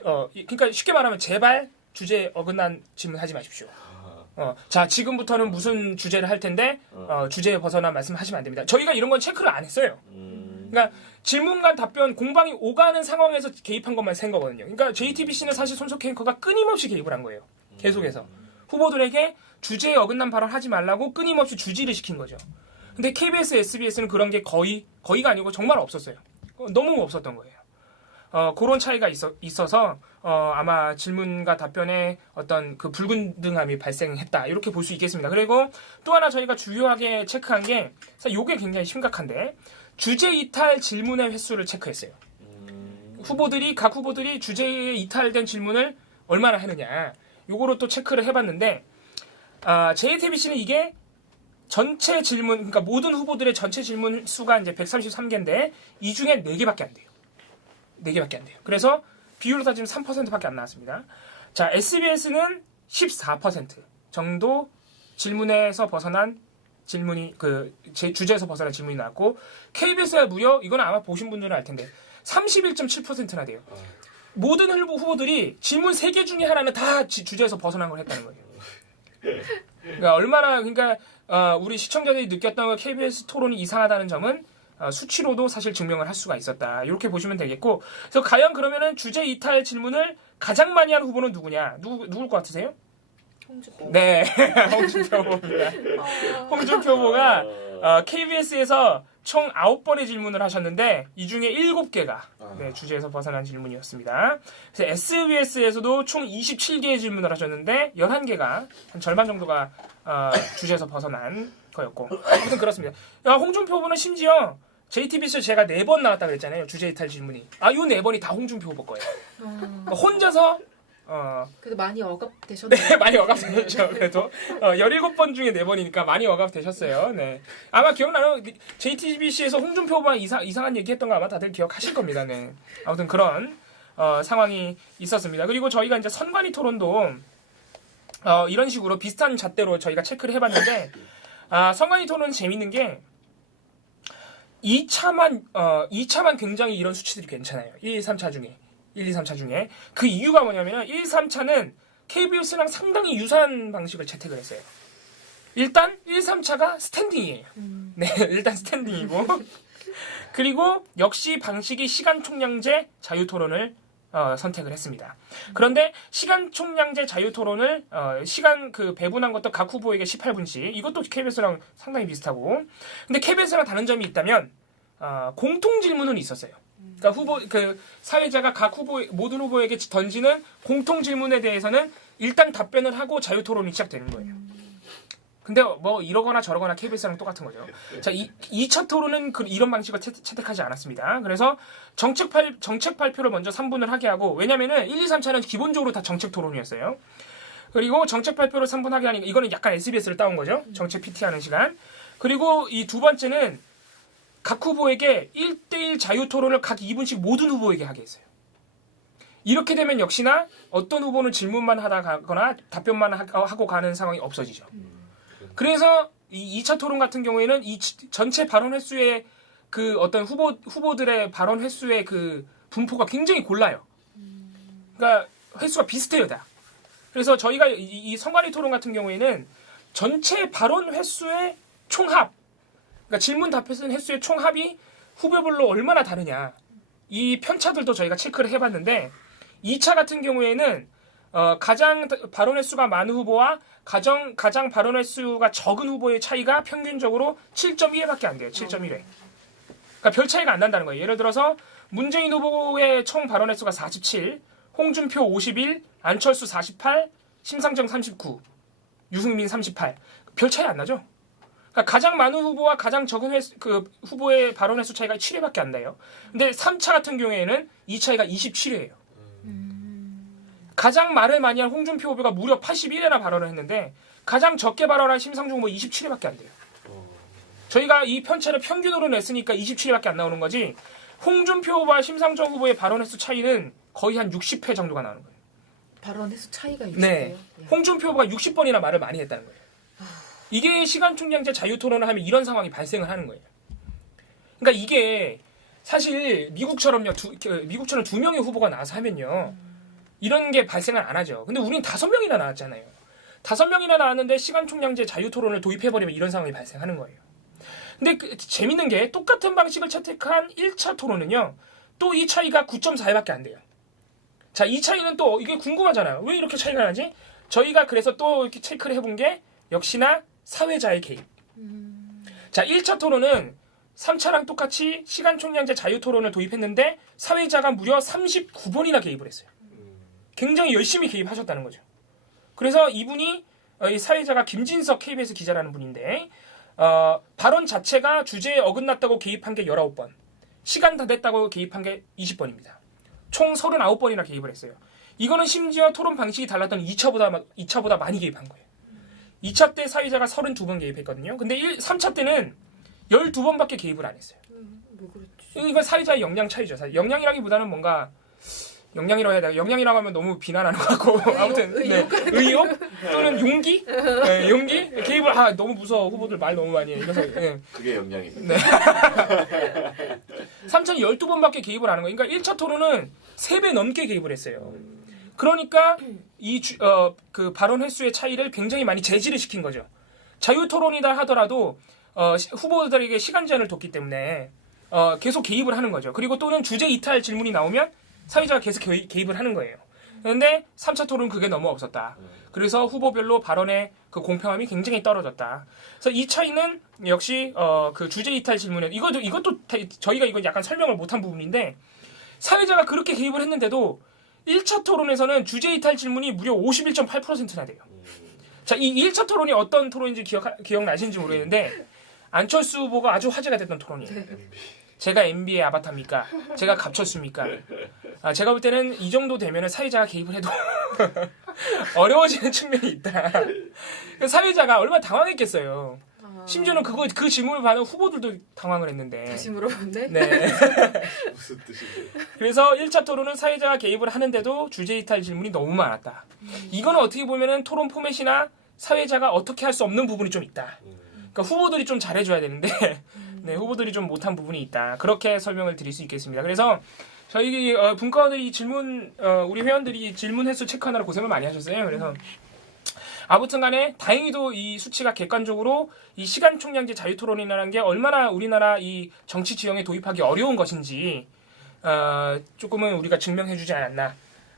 그러니까 쉽게 말하면 제발 주제에 어긋난 질문 하지 마십시오. 자, 지금부터는 무슨 주제를 할 텐데 주제에 벗어난 말씀하시면 안 됩니다. 저희가 이런 건 체크를 안 했어요. 그러니까 질문과 답변 공방이 오가는 상황에서 개입한 것만 센 거거든요. 그러니까 JTBC는 사실 손석희 앵커가 끊임없이 개입을 한 거예요. 계속해서 후보들에게 주제에 어긋난 발언 하지 말라고 끊임없이 주지를 시킨 거죠. 근데 KBS, SBS는 그런 게 거의가 아니고 정말 없었어요. 너무 없었던 거예요. 그런 차이가 있어서 아마 질문과 답변에 어떤 그 불균등함이 발생했다 이렇게 볼 수 있겠습니다. 그리고 또 하나 저희가 주요하게 체크한 게 사실 이게 굉장히 심각한데 주제 이탈 질문의 횟수를 체크했어요. 각 후보들이 주제에 이탈된 질문을 얼마나 하느냐 요거로 또 체크를 해봤는데 JTBC는 이게 전체 질문, 그러니까 모든 후보들의 전체 질문 수가 이제 133개인데 이 중에 4개밖에 안 돼요. 4개밖에 안 돼요. 그래서 비율로 따지면 3%밖에 안 나왔습니다. 자, SBS는 14% 정도 질문에서 벗어난 질문이 주제에서 벗어난 질문이 나왔고 KBS가 무려 이건 아마 보신 분들은 알 텐데 31.7%나 돼요. 아, 모든 후보들이 질문 3개 중에 하나는 다 주제에서 벗어난 걸 했다는 거예요. 그러니까 얼마나 우리 시청자들이 느꼈던 거 KBS 토론이 이상하다는 점은 수치로도 사실 증명을 할 수가 있었다. 이렇게 보시면 되겠고, 그래서 과연 그러면은 주제 이탈 질문을 가장 많이 한 후보는 누구냐? 누굴 것 같으세요? 홍준표. 네, 홍준표 후보입니다. 홍준표 후보가 KBS에서 총 9번의 질문을 하셨는데 이 중에 7개가 주제에서 벗어난 질문이었습니다. 그래서 SBS에서도 총 27개의 질문을 하셨는데 11개가 한 절반 정도가 주제에서 벗어난 거였고, 아무튼 그렇습니다. 홍준표 후보는 심지어 JTBC에서 제가 4번 나왔다고 그랬잖아요. 주제 이탈 질문이. 이 4번이 다 홍준표 후보 거예요. 혼자서 그래도 많이 억압되셨네요. 네, 많이 억압되셨죠. 그래도 17번 중에 4번이니까 많이 억압되셨어요. 네. 아마 기억나요? JTBC에서 홍준표 후보가 이상한 얘기했던 거 아마 다들 기억하실 겁니다. 네. 아무튼 그런 상황이 있었습니다. 그리고 저희가 이제 선관위 토론도 이런 식으로 비슷한 잣대로 저희가 체크를 해봤는데, 선관위 토론은 재밌는 게 2차만 굉장히 이런 수치들이 괜찮아요. 1, 2, 3차 중에. 그 이유가 뭐냐면 1, 3차는 KBS랑 상당히 유사한 방식을 채택을 했어요. 일단 1, 3차가 스탠딩이에요. 네, 일단 스탠딩이고 그리고 역시 방식이 시간 총량제 자유 토론을 선택을 했습니다. 그런데 시간 총량제 자유 토론을 시간 배분한 것도 각 후보에게 18분씩, 이것도 KBS랑 상당히 비슷하고, 근데 KBS랑 다른 점이 있다면 공통 질문은 있었어요. 그러니까 사회자가 각 모든 후보에게 던지는 공통 질문에 대해서는 일단 답변을 하고 자유 토론이 시작되는 거예요. 근데 뭐 이러거나 저러거나 KBS랑 똑같은 거죠. 자, 2차 토론은 이런 방식을 채택하지 않았습니다. 그래서 정책 발표를 먼저 3분을 하게 하고, 왜냐면은 1, 2, 3차는 기본적으로 다 정책 토론이었어요. 그리고 정책 발표를 3분 하게 하니까 이거는 약간 SBS를 따온 거죠. 정책 PT 하는 시간. 그리고 이 두 번째는 각 후보에게 1대1 자유 토론을 각 2분씩 모든 후보에게 하게 했어요. 이렇게 되면 역시나 어떤 후보는 질문만 하다 가거나 답변만 하고 가는 상황이 없어지죠. 그래서 이 2차 토론 같은 경우에는 이 전체 발언 횟수의 어떤 후보들의 발언 횟수의 분포가 굉장히 골라요. 그러니까 횟수가 비슷해요, 다. 그래서 저희가 이 선관위 토론 같은 경우에는 전체 발언 횟수의 총합, 그러니까 질문 답변 횟수의 총합이 후보별로 얼마나 다르냐, 이 편차들도 저희가 체크를 해봤는데, 2차 같은 경우에는 가장 발언 횟수가 많은 후보와 가장 발언 횟수가 적은 후보의 차이가 평균적으로 7.1회밖에 안 돼요. 7.1회. 그러니까 별 차이가 안 난다는 거예요. 예를 들어서 문재인 후보의 총 발언 횟수가 47, 홍준표 51, 안철수 48, 심상정 39, 유승민 38. 별 차이 안 나죠? 그러니까 가장 많은 후보와 가장 적은 후보의 발언 횟수 차이가 7회밖에 안 나요. 근데 3차 같은 경우에는 이 차이가 27회예요. 가장 말을 많이 한 홍준표 후보가 무려 81회나 발언을 했는데 가장 적게 발언한 심상정 후보 27회밖에 안 돼요. 저희가 이 편차를 평균으로 냈으니까 27회밖에 안 나오는 거지, 홍준표 후보와 심상정 후보의 발언 횟수 차이는 거의 한 60회 정도가 나오는 거예요. 발언 횟수 차이가 60회요? 네. 홍준표 후보가 60번이나 말을 많이 했다는 거예요. 이게 시간 총량제 자유 토론을 하면 이런 상황이 발생을 하는 거예요. 그러니까 이게 사실 미국처럼 2명의 후보가 나와서 하면요, 이런 게 발생을 안 하죠. 근데 우리는 5명이나 나왔잖아요. 5명이나 나왔는데 시간 총량제 자유 토론을 도입해버리면 이런 상황이 발생하는 거예요. 근데 재밌는 게 똑같은 방식을 채택한 1차 토론은요, 또 이 차이가 9.4회밖에 안 돼요. 자, 이 차이는 또 이게 궁금하잖아요. 왜 이렇게 차이가 나지? 저희가 그래서 또 이렇게 체크를 해본 게 역시나 사회자의 개입. 자, 1차 토론은 3차랑 똑같이 시간 총량제 자유 토론을 도입했는데 사회자가 무려 39번이나 개입을 했어요. 굉장히 열심히 개입하셨다는 거죠. 그래서 이분이, 이 사회자가 김진석 KBS 기자라는 분인데, 발언 자체가 주제에 어긋났다고 개입한 게 19번, 시간 다 됐다고 개입한 게 20번입니다. 총 39번이나 개입을 했어요. 이거는 심지어 토론 방식이 달랐던 2차보다 많이 개입한 거예요. 2차 때 사회자가 32번 개입했거든요. 근데 3차 때는 12번밖에 개입을 안 했어요. 뭐 그렇지. 이건 사회자의 역량 차이죠. 영량이라기보다는 뭔가, 영량이라고 해야 되나? 영량이라고 하면 너무 비난하는 것 같고. 아무튼, 의욕? 또는 용기? 네, 용기? 개입을, 너무 무서워. 후보들 말 너무 많이 해. 이래서, 네. 그게 영향입니다. 네. 삼천이 12번밖에 개입을 안 한 거예요. 그러니까 1차 토론은 3배 넘게 개입을 했어요. 그러니까 그 발언 횟수의 차이를 굉장히 많이 제지를 시킨 거죠. 자유 토론이다 하더라도 후보들에게 시간 제한을 뒀기 때문에 계속 개입을 하는 거죠. 그리고 또는 주제 이탈 질문이 나오면 사회자가 계속 개입을 하는 거예요. 그런데 3차 토론은 그게 너무 없었다. 그래서 후보별로 발언의 그 공평함이 굉장히 떨어졌다. 그래서 이 차이는 역시 그 주제 이탈 질문에 이것도 저희가 이거 약간 설명을 못한 부분인데 사회자가 그렇게 개입을 했는데도 1차 토론에서는 주제 이탈 질문이 무려 51.8%나 돼요. 자, 이 1차 토론이 어떤 토론인지 기억나시는지 모르겠는데 안철수 후보가 아주 화제가 됐던 토론이에요. 제가 MB의 아바타입니까? 제가 갑철수입니까? 제가 볼 때는 이 정도 되면 사회자가 개입을 해도 어려워지는 측면이 있다. 사회자가 얼마나 당황했겠어요. 심지어는 그 질문을 받은 후보들도 당황을 했는데. 다시 물어본데? 네. 무슨 뜻이지? 그래서 1차 토론은 사회자가 개입을 하는데도 주제 이탈 질문이 너무 많았다. 이거는 어떻게 보면은 토론 포맷이나 사회자가 어떻게 할 수 없는 부분이 좀 있다. 그러니까 후보들이 좀 잘해줘야 되는데 네, 후보들이 좀 못한 부분이 있다. 그렇게 설명을 드릴 수 있겠습니다. 그래서 저희 분과원들이 우리 회원들이 질문 횟수 체크하느라 고생을 많이 하셨어요. 그래서 아무튼간에 다행히도 이 수치가 객관적으로 이 시간 총량제 자유토론이라는 게 얼마나 우리나라 이 정치 지형에 도입하기 어려운 것인지 조금은 우리가 증명해주지 않았나.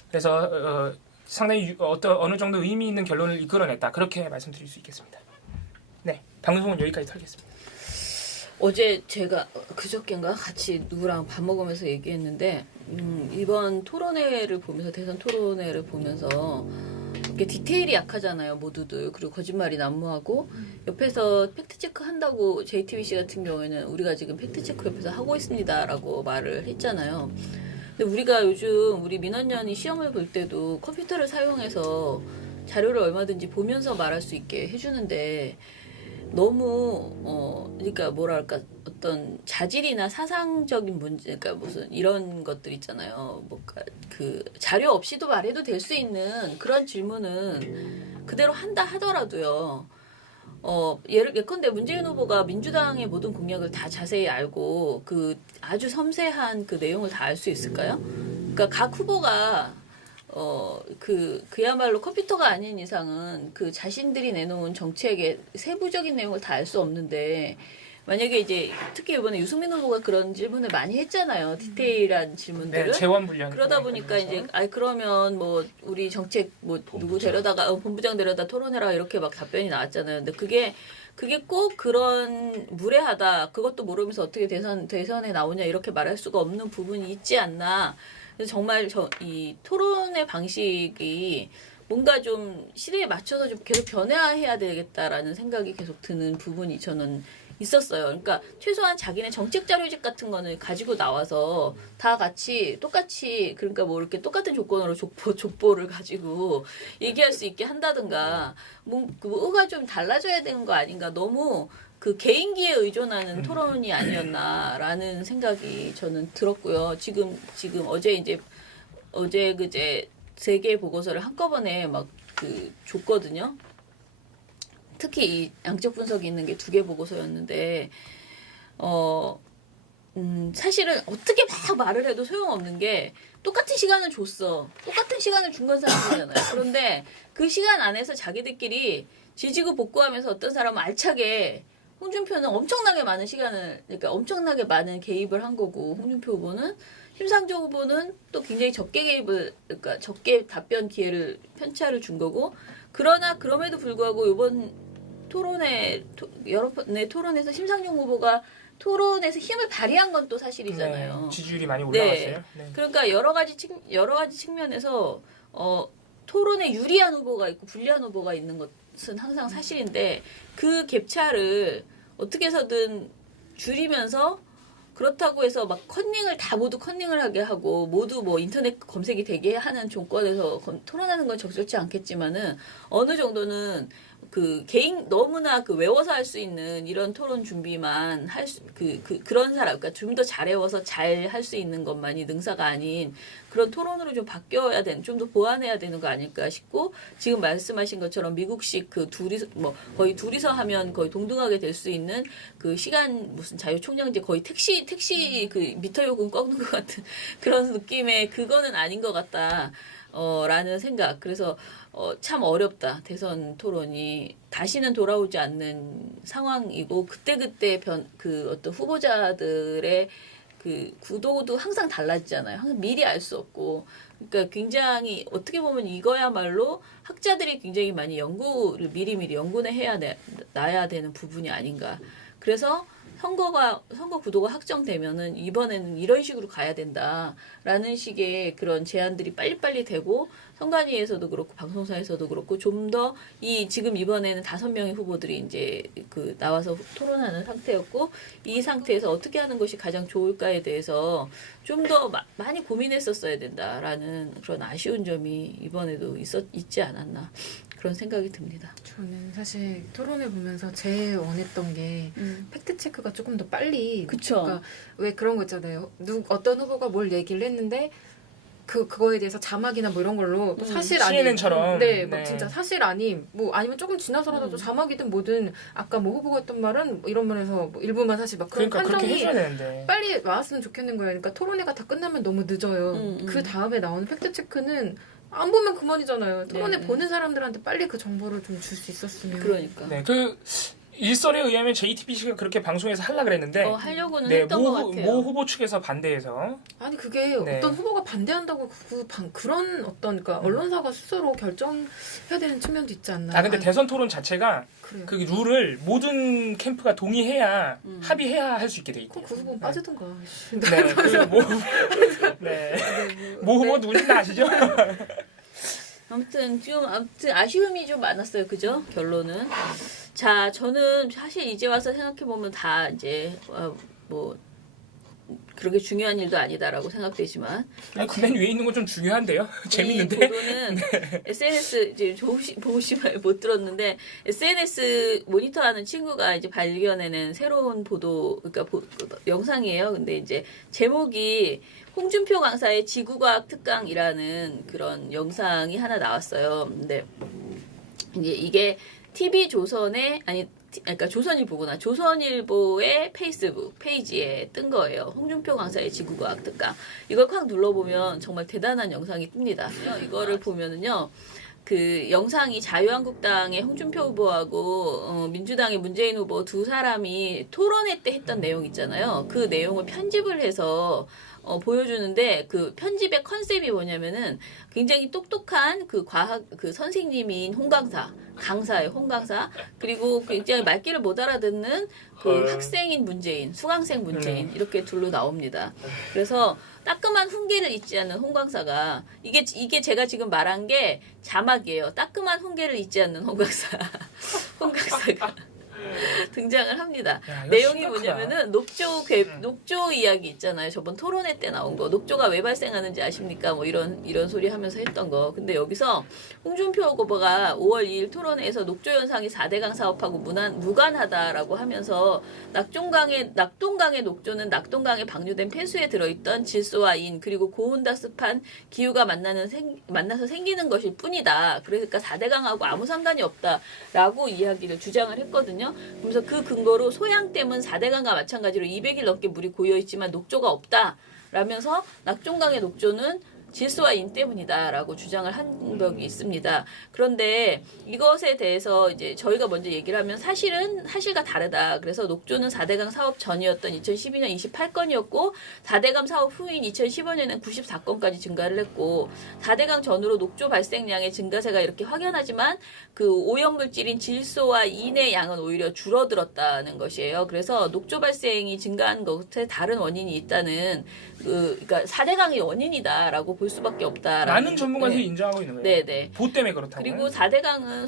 그래서 상당히 어느 정도 의미 있는 결론을 이끌어냈다. 그렇게 말씀드릴 수 있겠습니다. 네, 방송은 여기까지 털겠습니다. 어제 제가 그저께인가 같이 누구랑 밥 먹으면서 얘기했는데 이번 토론회를 보면서 대선 토론회를 보면서 이게 디테일이 약하잖아요, 모두들. 그리고 거짓말이 난무하고 옆에서 팩트체크 한다고 JTBC 같은 경우에는 우리가 지금 팩트체크 옆에서 하고 있습니다라고 말을 했잖아요. 근데 우리가 요즘 우리 민원연이 시험을 볼 때도 컴퓨터를 사용해서 자료를 얼마든지 보면서 말할 수 있게 해주는데 너무 그러니까 뭐랄까 어떤 자질이나 사상적인 문제, 그러니까 무슨 이런 것들 있잖아요. 뭔가 그 자료 없이도 말해도 될 수 있는 그런 질문은 그대로 한다 하더라도요. 예컨대 문재인 후보가 민주당의 모든 공약을 다 자세히 알고 그 아주 섬세한 그 내용을 다 알 수 있을까요? 그러니까 각 후보가 그야말로 컴퓨터가 아닌 이상은 그 자신들이 내놓은 정책의 세부적인 내용을 다 알 수 없는데 만약에 이제 특히 이번에 유승민 후보가 그런 질문을 많이 했잖아요. 디테일한 질문들을. 네, 재원 분량. 그러다 보니까 이제 그러면 뭐 우리 정책 뭐 누구 데려다가 본부장 데려다 토론해라 이렇게 막 답변이 나왔잖아요. 근데 그게 꼭 그런 무례하다. 그것도 모르면서 어떻게 대선에 나오냐 이렇게 말할 수가 없는 부분이 있지 않나. 그래서 정말 이 토론의 방식이 뭔가 좀 시대에 맞춰서 좀 계속 변화해야 되겠다라는 생각이 계속 드는 부분이 저는 있었어요. 그러니까 최소한 자기네 정책 자료집 같은 거는 가지고 나와서 다 같이 똑같이 그러니까 뭐 이렇게 똑같은 조건으로 족보를 가지고 얘기할 수 있게 한다든가 뭐가 좀 달라져야 되는 거 아닌가. 너무 그 개인기에 의존하는 토론이 아니었나라는 생각이 저는 들었고요. 지금 어제 그제 세 개 보고서를 한꺼번에 막 줬거든요. 특히 이 양적 분석이 있는 게 2개 보고서였는데 사실은 어떻게 막 말을 해도 소용없는 게 똑같은 시간을 줬어. 똑같은 시간을 준 건 사람이잖아요. 그런데 그 시간 안에서 자기들끼리 지지고 복구하면서 어떤 사람은 알차게 홍준표는 엄청나게 많은 시간을 그러니까 엄청나게 많은 개입을 한 거고 홍준표 후보는 심상정 후보는 또 굉장히 그러니까 적게 답변 기회를 편차를 준 거고 그러나 그럼에도 불구하고 이번 여러 번의 토론에서 심상정 후보가 토론에서 힘을 발휘한 건 또 사실이잖아요. 네, 지지율이 많이 올라갔어요. 네. 네. 그러니까 여러 가지 측면에서 토론에 유리한 후보가 있고 불리한 후보가 있는 것은 항상 사실인데 그 갭차를 어떻게 해서든 줄이면서 그렇다고 해서 막 모두 컨닝을 하게 하고 모두 뭐 인터넷 검색이 되게 하는 조건에서 토론하는 건 적절치 않겠지만은 어느 정도는 그 개인 너무나 그 외워서 할 수 있는 이런 토론 준비만 그런 사람, 그러니까 좀 더 잘 외워서 잘 할 수 있는 것만이 능사가 아닌 그런 토론으로 좀 바뀌어야 되는, 좀 더 보완해야 되는 거 아닐까 싶고, 지금 말씀하신 것처럼 미국식 그 둘이서 뭐 거의 둘이서 하면 거의 동등하게 될 수 있는 그 시간 무슨 자유 총량제 거의 택시 그 미터 요금 꺾는 것 같은 그런 느낌의 그거는 아닌 것 같다. 라는 생각. 그래서 참 어렵다. 대선 토론이 다시는 돌아오지 않는 상황이고, 그때그때 그 어떤 후보자들의 그 구도도 항상 달라지잖아요. 항상 미리 알 수 없고. 그러니까 굉장히 어떻게 보면 이거야말로 학자들이 굉장히 많이 연구를 미리미리 연구를 놔야 되는 부분이 아닌가. 그래서 선거 구도가 확정되면은 이번에는 이런 식으로 가야 된다라는 식의 그런 제안들이 빨리빨리 되고, 선관위에서도 그렇고 방송사에서도 그렇고 좀 더 지금 이번에는 5명의 후보들이 이제 그 나와서 토론하는 상태였고, 이 상태에서 어떻게 하는 것이 가장 좋을까에 대해서 좀 더 많이 고민했었어야 된다라는 그런 아쉬운 점이 이번에도 있지 않았나, 그런 생각이 듭니다. 저는 사실 토론을 보면서 제일 원했던 게 팩트 체크가 조금 더 빨리. 그쵸. 그러니까 왜 그런 거 있잖아요. 어떤 후보가 뭘 얘기를 했는데 그거에 대해서 자막이나 뭐 이런 걸로 사실 아님. CNN처럼. 네, 막 네. 진짜 사실 아님. 뭐 아니면 조금 지나서라도 자막이든 뭐든 아까 뭐 후보가 했던 말은 뭐 이런 면에서 뭐 일부만 사실 막 그런 그러니까 그렇게 판정이 해줘야 되는데. 빨리 나왔으면 좋겠는 거예요. 그러니까 토론회가 다 끝나면 너무 늦어요. 그 다음에 나오는 팩트 체크는 안 보면 그만이잖아요. 토론회 네. 보는 사람들한테 빨리 그 정보를 좀 줄 수 있었으면. 그러니까. 네, 그 일설에 의하면 JTBC가 그렇게 방송에서 하려고 그랬는데 하려고는 네, 했던 것 같아요. 모 후보 측에서 반대해서 아니 그게 네. 어떤 후보가 반대한다고 그런 어떤 그러니까 언론사가 스스로 결정해야 되는 측면도 있지 않나. 근데 대선 토론 자체가 그래요. 그 룰을 모든 캠프가 동의해야 합의해야 할 수 있게 돼 있고. 그 후보는 빠지든가. 네, 모 후보 누군지 다 아시죠? 아무튼 아쉬움이 좀 많았어요. 그죠? 결론은. 자, 저는 사실 이제 와서 생각해 보면 다 이제 뭐 그렇게 중요한 일도 아니다라고 생각되지만, 그 맨 위에 있는 건 좀 중요한데요. 재밌는데. 이 보도는 SNS 이제 보시면 못 들었는데, SNS 모니터하는 친구가 이제 발견해낸 새로운 보도, 그러니까 영상이에요. 근데 이제 제목이 홍준표 강사의 지구과학 특강이라는 그런 영상이 하나 나왔어요. 근데 이게 TV조선의 그러니까 조선일보구나. 조선일보의 페이스북 페이지에 뜬 거예요. 홍준표 강사의 지구과학 특강. 이걸 확 눌러보면 정말 대단한 영상이 뜹니다. 이거를 보면은요. 그 영상이 자유한국당의 홍준표 후보하고 민주당의 문재인 후보 두 사람이 토론회 때 했던 내용 있잖아요. 그 내용을 편집을 해서 보여주는데, 그 편집의 컨셉이 뭐냐면은 굉장히 똑똑한 그 과학 그 선생님인 강사예요. 홍강사. 그리고 굉장히 말귀를 못 알아듣는 그 학생인 문재인, 수강생 문재인, 이렇게 둘로 나옵니다. 그래서 따끔한 훈계를 잊지 않는 홍강사가, 이게 제가 지금 말한 게 자막이에요. 따끔한 훈계를 잊지 않는 홍강사가 등장을 합니다. 야, 이거 내용이 심각하다. 뭐냐면은 녹조 이야기 있잖아요. 저번 토론회 때 나온 거. 녹조가 왜 발생하는지 아십니까? 뭐 이런 소리 하면서 했던 거. 근데 여기서 홍준표 후보가 5월 2일 토론회에서 녹조 현상이 4대강 사업하고 무관하다라고 하면서 낙동강의 녹조는 낙동강에 방류된 폐수에 들어있던 질소와 인, 그리고 고온다습한 기후가 만나서 생기는 것일 뿐이다. 그러니까 4대강하고 아무 상관이 없다라고 이야기를 주장을 했거든요. 그래서 그 근거로 소양댐은 4대강과 마찬가지로 200일 넘게 물이 고여있지만 녹조가 없다 라면서 낙동강의 녹조는 질소와 인 때문이다라고 주장을 한 적이 있습니다. 그런데 이것에 대해서 이제 저희가 먼저 얘기를 하면 사실과 다르다. 그래서 녹조는 4대강 사업 전이었던 2012년 28건이었고 4대강 사업 후인 2015년에는 94건까지 증가를 했고 4대강 전후로 녹조 발생량의 증가세가 이렇게 확연하지만 그 오염물질인 질소와 인의 양은 오히려 줄어들었다는 것이에요. 그래서 녹조 발생이 증가한 것에 다른 원인이 있다는 그러니까 4대강이 원인이다라고 볼 볼 수밖에 없다라는. 많은 전문가들이 네. 인정하고 있는 거예요. 네네. 보 때문에 그렇다고. 그리고 4대강은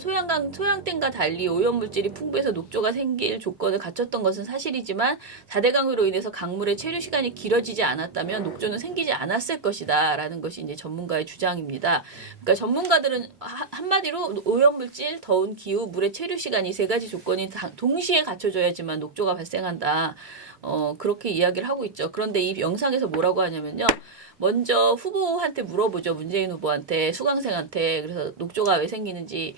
소양댐과 달리 오염물질이 풍부해서 녹조가 생길 조건을 갖췄던 것은 사실이지만 4대강으로 인해서 강물의 체류 시간이 길어지지 않았다면 녹조는 생기지 않았을 것이다 라는 것이 이제 전문가의 주장입니다. 그러니까 전문가들은 한마디로 오염물질, 더운 기후, 물의 체류 시간 이 세 가지 조건이 동시에 갖춰져야지만 녹조가 발생한다. 그렇게 이야기를 하고 있죠. 그런데 이 영상에서 뭐라고 하냐면요. 먼저 후보한테 물어보죠. 문재인 후보한테, 수강생한테. 그래서 녹조가 왜 생기는지.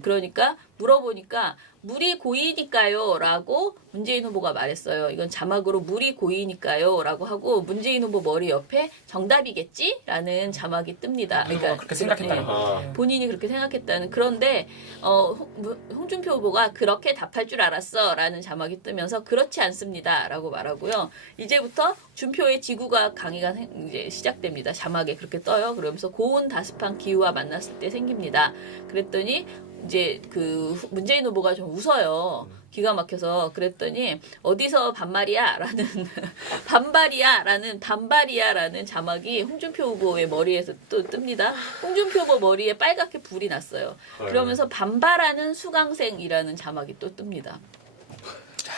그러니까 물어보니까 물이 고이니까요 라고 문재인 후보가 말했어요. 이건 자막으로 물이 고이니까요 라고 하고 문재인 후보 머리 옆에 정답이겠지? 라는 자막이 뜹니다. 그러니까 그렇게 생각했다는 거. 본인이 그렇게 생각했다는. 그런데 홍준표 후보가 그렇게 답할 줄 알았어 라는 자막이 뜨면서 그렇지 않습니다 라고 말하고요. 이제부터 준표의 지구과학 강의가 이제 시작됩니다. 자막에 그렇게 떠요. 그러면서 고온 다습한 기후와 만났을 때 생깁니다. 그랬더니 이제 그 문재인 후보가 좀 웃어요. 기가 막혀서. 그랬더니 어디서 반말이야 라는 반발이야 라는 자막이 홍준표 후보의 머리에서 또 뜹니다. 홍준표 후보 머리에 빨갛게 불이 났어요. 그러면서 반발하는 수강생이라는 자막이 또 뜹니다.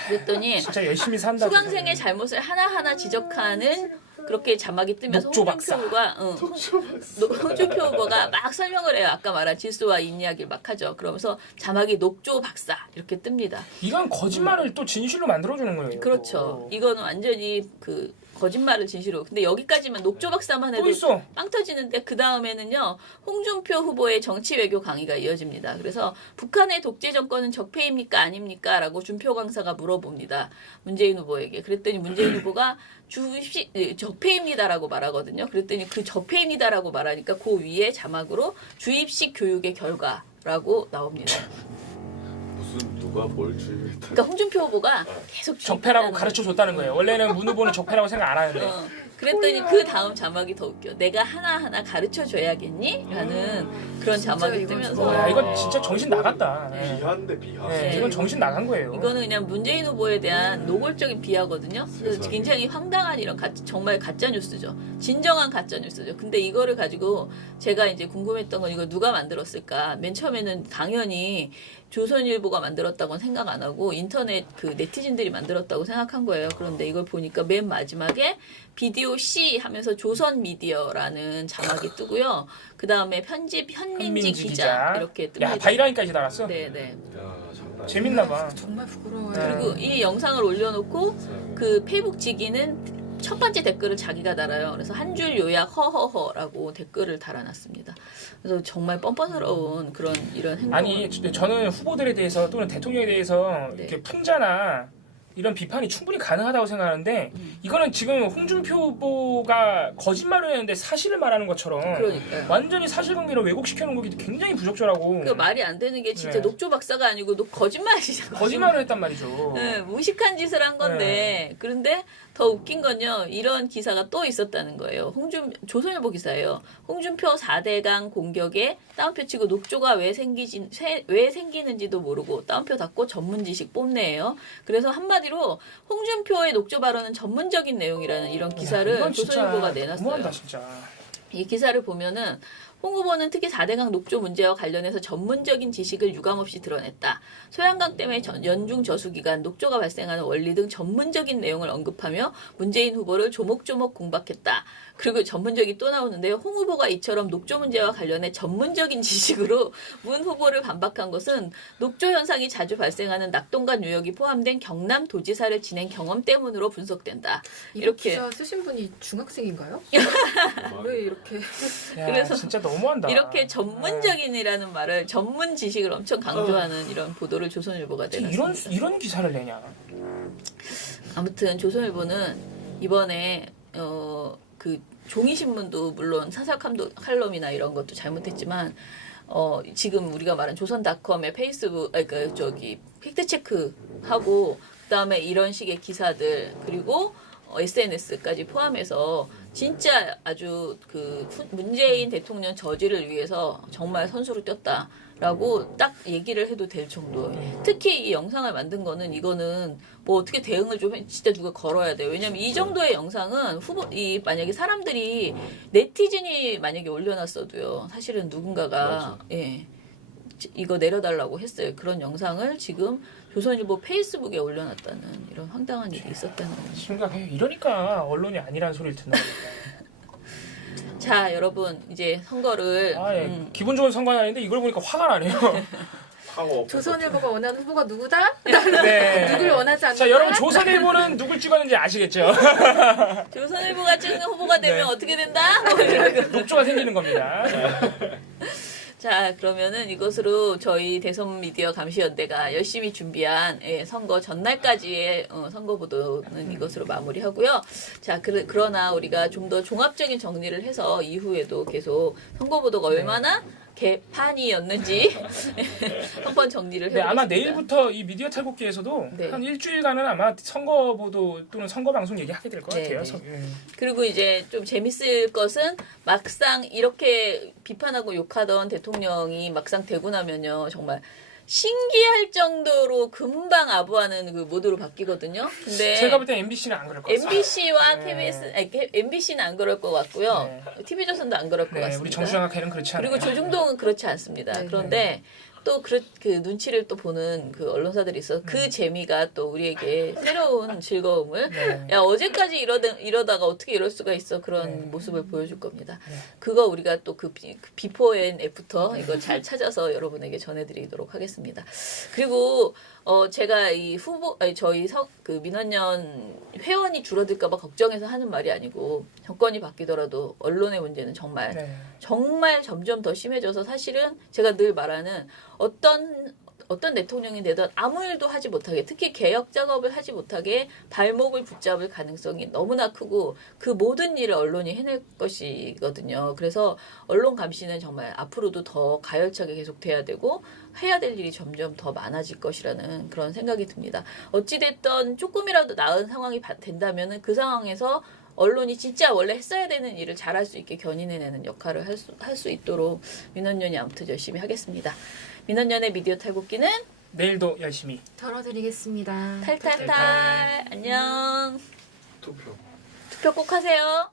그랬더니 진짜 열심히 산다. 수강생의 잘못을 하나하나 지적하는 그렇게 자막이 뜨면서 녹조 박사. 홍준표 후보가 막 설명을 해요. 아까 말한 질소와 인 이야기를 막 하죠. 그러면서 자막이 녹조 박사 이렇게 뜹니다. 이건 거짓말을 또 진실로 만들어주는 거예요. 그렇죠. 이거는 완전히 그 거짓말을 진실로. 근데 여기까지만 녹조 박사만 또 해도 있어. 빵 터지는데 그 다음에는요. 홍준표 후보의 정치 외교 강의가 이어집니다. 그래서 북한의 독재 정권은 적폐입니까 아닙니까? 라고 준표 강사가 물어봅니다. 문재인 후보에게. 그랬더니 문재인 후보가 적폐입니다라고 말하거든요. 그랬더니 그 적폐입니다라고 말하니까 그 위에 자막으로 주입식 교육의 결과라고 나옵니다. 무슨 누가 뭘 주입했다. 그러니까 홍준표 후보가 계속 적폐라고 주입했다는 가르쳐 줬다는 거예요. 원래는 문 후보는 적폐라고 생각 안 하는데. 그랬더니 그 다음 자막이 더 웃겨. 내가 하나하나 가르쳐 줘야겠니? 라는 그런 진짜 자막이 이건 뜨면서 야, 이건 진짜 정신 나갔다. 네. 비하인데 비하. 네, 이건 정신 나간 거예요. 이거는 그냥 문재인 후보에 대한 노골적인 비하거든요. 그래서 세상에. 굉장히 황당한 이런 정말 가짜 뉴스죠. 진정한 가짜 뉴스죠. 근데 이거를 가지고 제가 이제 궁금했던 건 이거 누가 만들었을까? 맨 처음에는 당연히 조선일보가 만들었다고는 생각 안 하고 인터넷 그 네티즌들이 만들었다고 생각한 거예요. 그런데 이걸 보니까 맨 마지막에 비디오 C 하면서 조선 미디어라는 자막이 뜨고요. 그 다음에 편집 현민지 기자 이렇게 뜹니다. 야, 바이라인까지 달았어? 네네. 야 장난. 재밌나 봐. 정말 부끄러워요. 그리고 이 영상을 올려놓고 그 페이북 직위는 첫 번째 댓글을 자기가 달아요. 그래서 한 줄 요약 허허허라고 댓글을 달아놨습니다. 그래서 정말 뻔뻔스러운 그런 이런 행동. 아니 저는 후보들에 대해서 또는 대통령에 대해서 네. 이렇게 풍자나 이런 비판이 충분히 가능하다고 생각하는데 이거는 지금 홍준표 후보가 거짓말을 했는데 사실을 말하는 것처럼 그러니까요. 완전히 사실관계를 왜곡시켜놓은 거기 굉장히 부적절하고 그 말이 안 되는 게 진짜 네. 녹조 박사가 아니고 거짓말이잖아요. 거짓말을 했단 말이죠. 네, 무식한 짓을 한 건데 그런데 더 웃긴 건요. 이런 기사가 또 있었다는 거예요. 조선일보 기사예요. 홍준표 4대강 공격에 따옴표 치고 녹조가 왜 생기는지도 모르고 따옴표 닫고 전문 지식 뽐내예요. 그래서 한마디로 홍준표의 녹조 발언은 전문적인 내용이라는 이런 기사를 이건 진짜 조선일보가 내놨어요. 너무한다 진짜. 이 기사를 보면은 홍 후보는 특히 4대강 녹조 문제와 관련해서 전문적인 지식을 유감없이 드러냈다. 소양강 댐의 연중 저수 기간, 녹조가 발생하는 원리 등 전문적인 내용을 언급하며 문재인 후보를 조목조목 공박했다. 그리고 전문적이 또 나오는데요. 홍 후보가 이처럼 녹조 문제와 관련해 전문적인 지식으로 문 후보를 반박한 것은 녹조 현상이 자주 발생하는 낙동강 유역이 포함된 경남 도지사를 지낸 경험 때문으로 분석된다. 이렇게 이렇게 기사 쓰신 분이 중학생인가요? 왜 이렇게 야, 그래서 진짜 너무한다. 이렇게 전문적인이라는 말을 전문 지식을 엄청 강조하는 이런 보도를 조선일보가 어떻게 내놨습니다. 이런 기사를 내냐. 아무튼 조선일보는 이번에 그 종이신문도 물론 사설 칼럼이나 이런 것도 잘못했지만 지금 우리가 말한 조선닷컴의 페이스북 그러니까 저기 팩트체크하고 그다음에 이런 식의 기사들 그리고 SNS까지 포함해서 진짜 아주 그 문재인 대통령 저지를 위해서 정말 선수로 뛰었다라고 딱 얘기를 해도 될 정도예요. 특히 이 영상을 만든 거는 이거는 뭐 어떻게 대응을 좀 진짜 누가 걸어야 돼요. 왜냐면 이 정도의 영상은 만약에 사람들이 네티즌이 만약에 올려놨어도요. 사실은 누군가가 예. 이거 내려달라고 했어요. 그런 영상을 지금 조선일보 페이스북에 올려놨다는 이런 황당한 일이 있었다는 거예요. 심각해. 이러니까 언론이 아니라는 소리를 듣는 겁니다. 자, 여러분 이제 선거를 예. 기분 좋은 선거는 아닌데 이걸 보니까 화가 나네요. 파워. 조선일보가 원하는 후보가 누구다? 네. 누굴 원하지 않는다? 자, 여러분 조선일보는 누굴 찍었는지 아시겠죠? 조선일보가 찍는 후보가 되면 네. 어떻게 된다? 뭐 이러고. 녹조가 생기는 겁니다. 자, 그러면은 이것으로 저희 대선 미디어 감시연대가 열심히 준비한 선거 전날까지의 선거 보도는 이것으로 마무리하고요. 자, 그러나 우리가 좀 더 종합적인 정리를 해서 이후에도 계속 선거 보도가 얼마나 개판이었는지 한번 정리를 네, 해보겠습니다. 아마 내일부터 이 미디어 탈곡기에서도 네. 한 일주일간은 아마 선거 보도 또는 선거 방송 얘기하게 될 것 네, 같아요. 네. 그리고 이제 좀 재밌을 것은 막상 이렇게 비판하고 욕하던 대통령이 막상 되고 나면요. 정말 신기할 정도로 금방 아부하는 그 모드로 바뀌거든요. 근데 제가 볼 때 MBC는 안 그럴 것 같아요. MBC와 네. KBS, MBC는 안 그럴 것 같고요. TV조선도 안 그럴 것 네, 같습니다. 우리 정수영학회는 그렇지 않아요. 그리고 조중동은 그렇지 않습니다. 네. 그런데 또 그 눈치를 또 보는 그 언론사들이 있어. 그 재미가 또 우리에게 새로운 즐거움을. 네. 야, 어제까지 이러다가 어떻게 이럴 수가 있어. 그런 네. 모습을 보여줄 겁니다. 네. 그거 우리가 또 그 비포 앤 애프터 이거 잘 찾아서 여러분에게 전해드리도록 하겠습니다. 그리고 제가 이 저희 그 민원연 회원이 줄어들까봐 걱정해서 하는 말이 아니고 정권이 바뀌더라도 언론의 문제는 정말 네. 정말 점점 더 심해져서 사실은 제가 늘 말하는 어떤 대통령이 되든 아무 일도 하지 못하게 특히 개혁 작업을 하지 못하게 발목을 붙잡을 가능성이 너무나 크고 그 모든 일을 언론이 해낼 것이거든요. 그래서 언론 감시는 정말 앞으로도 더 가열차게 계속돼야 되고 해야 될 일이 점점 더 많아질 것이라는 그런 생각이 듭니다. 어찌됐든 조금이라도 나은 상황이 된다면 그 상황에서 언론이 진짜 원래 했어야 되는 일을 잘할 수 있게 견인해내는 역할을 할 수 있도록 민원연이 아무튼 열심히 하겠습니다. 민원연의 미디어 탈곡기는 내일도 열심히. 털어드리겠습니다. 탈탈탈 안녕. 투표. 투표 꼭 하세요.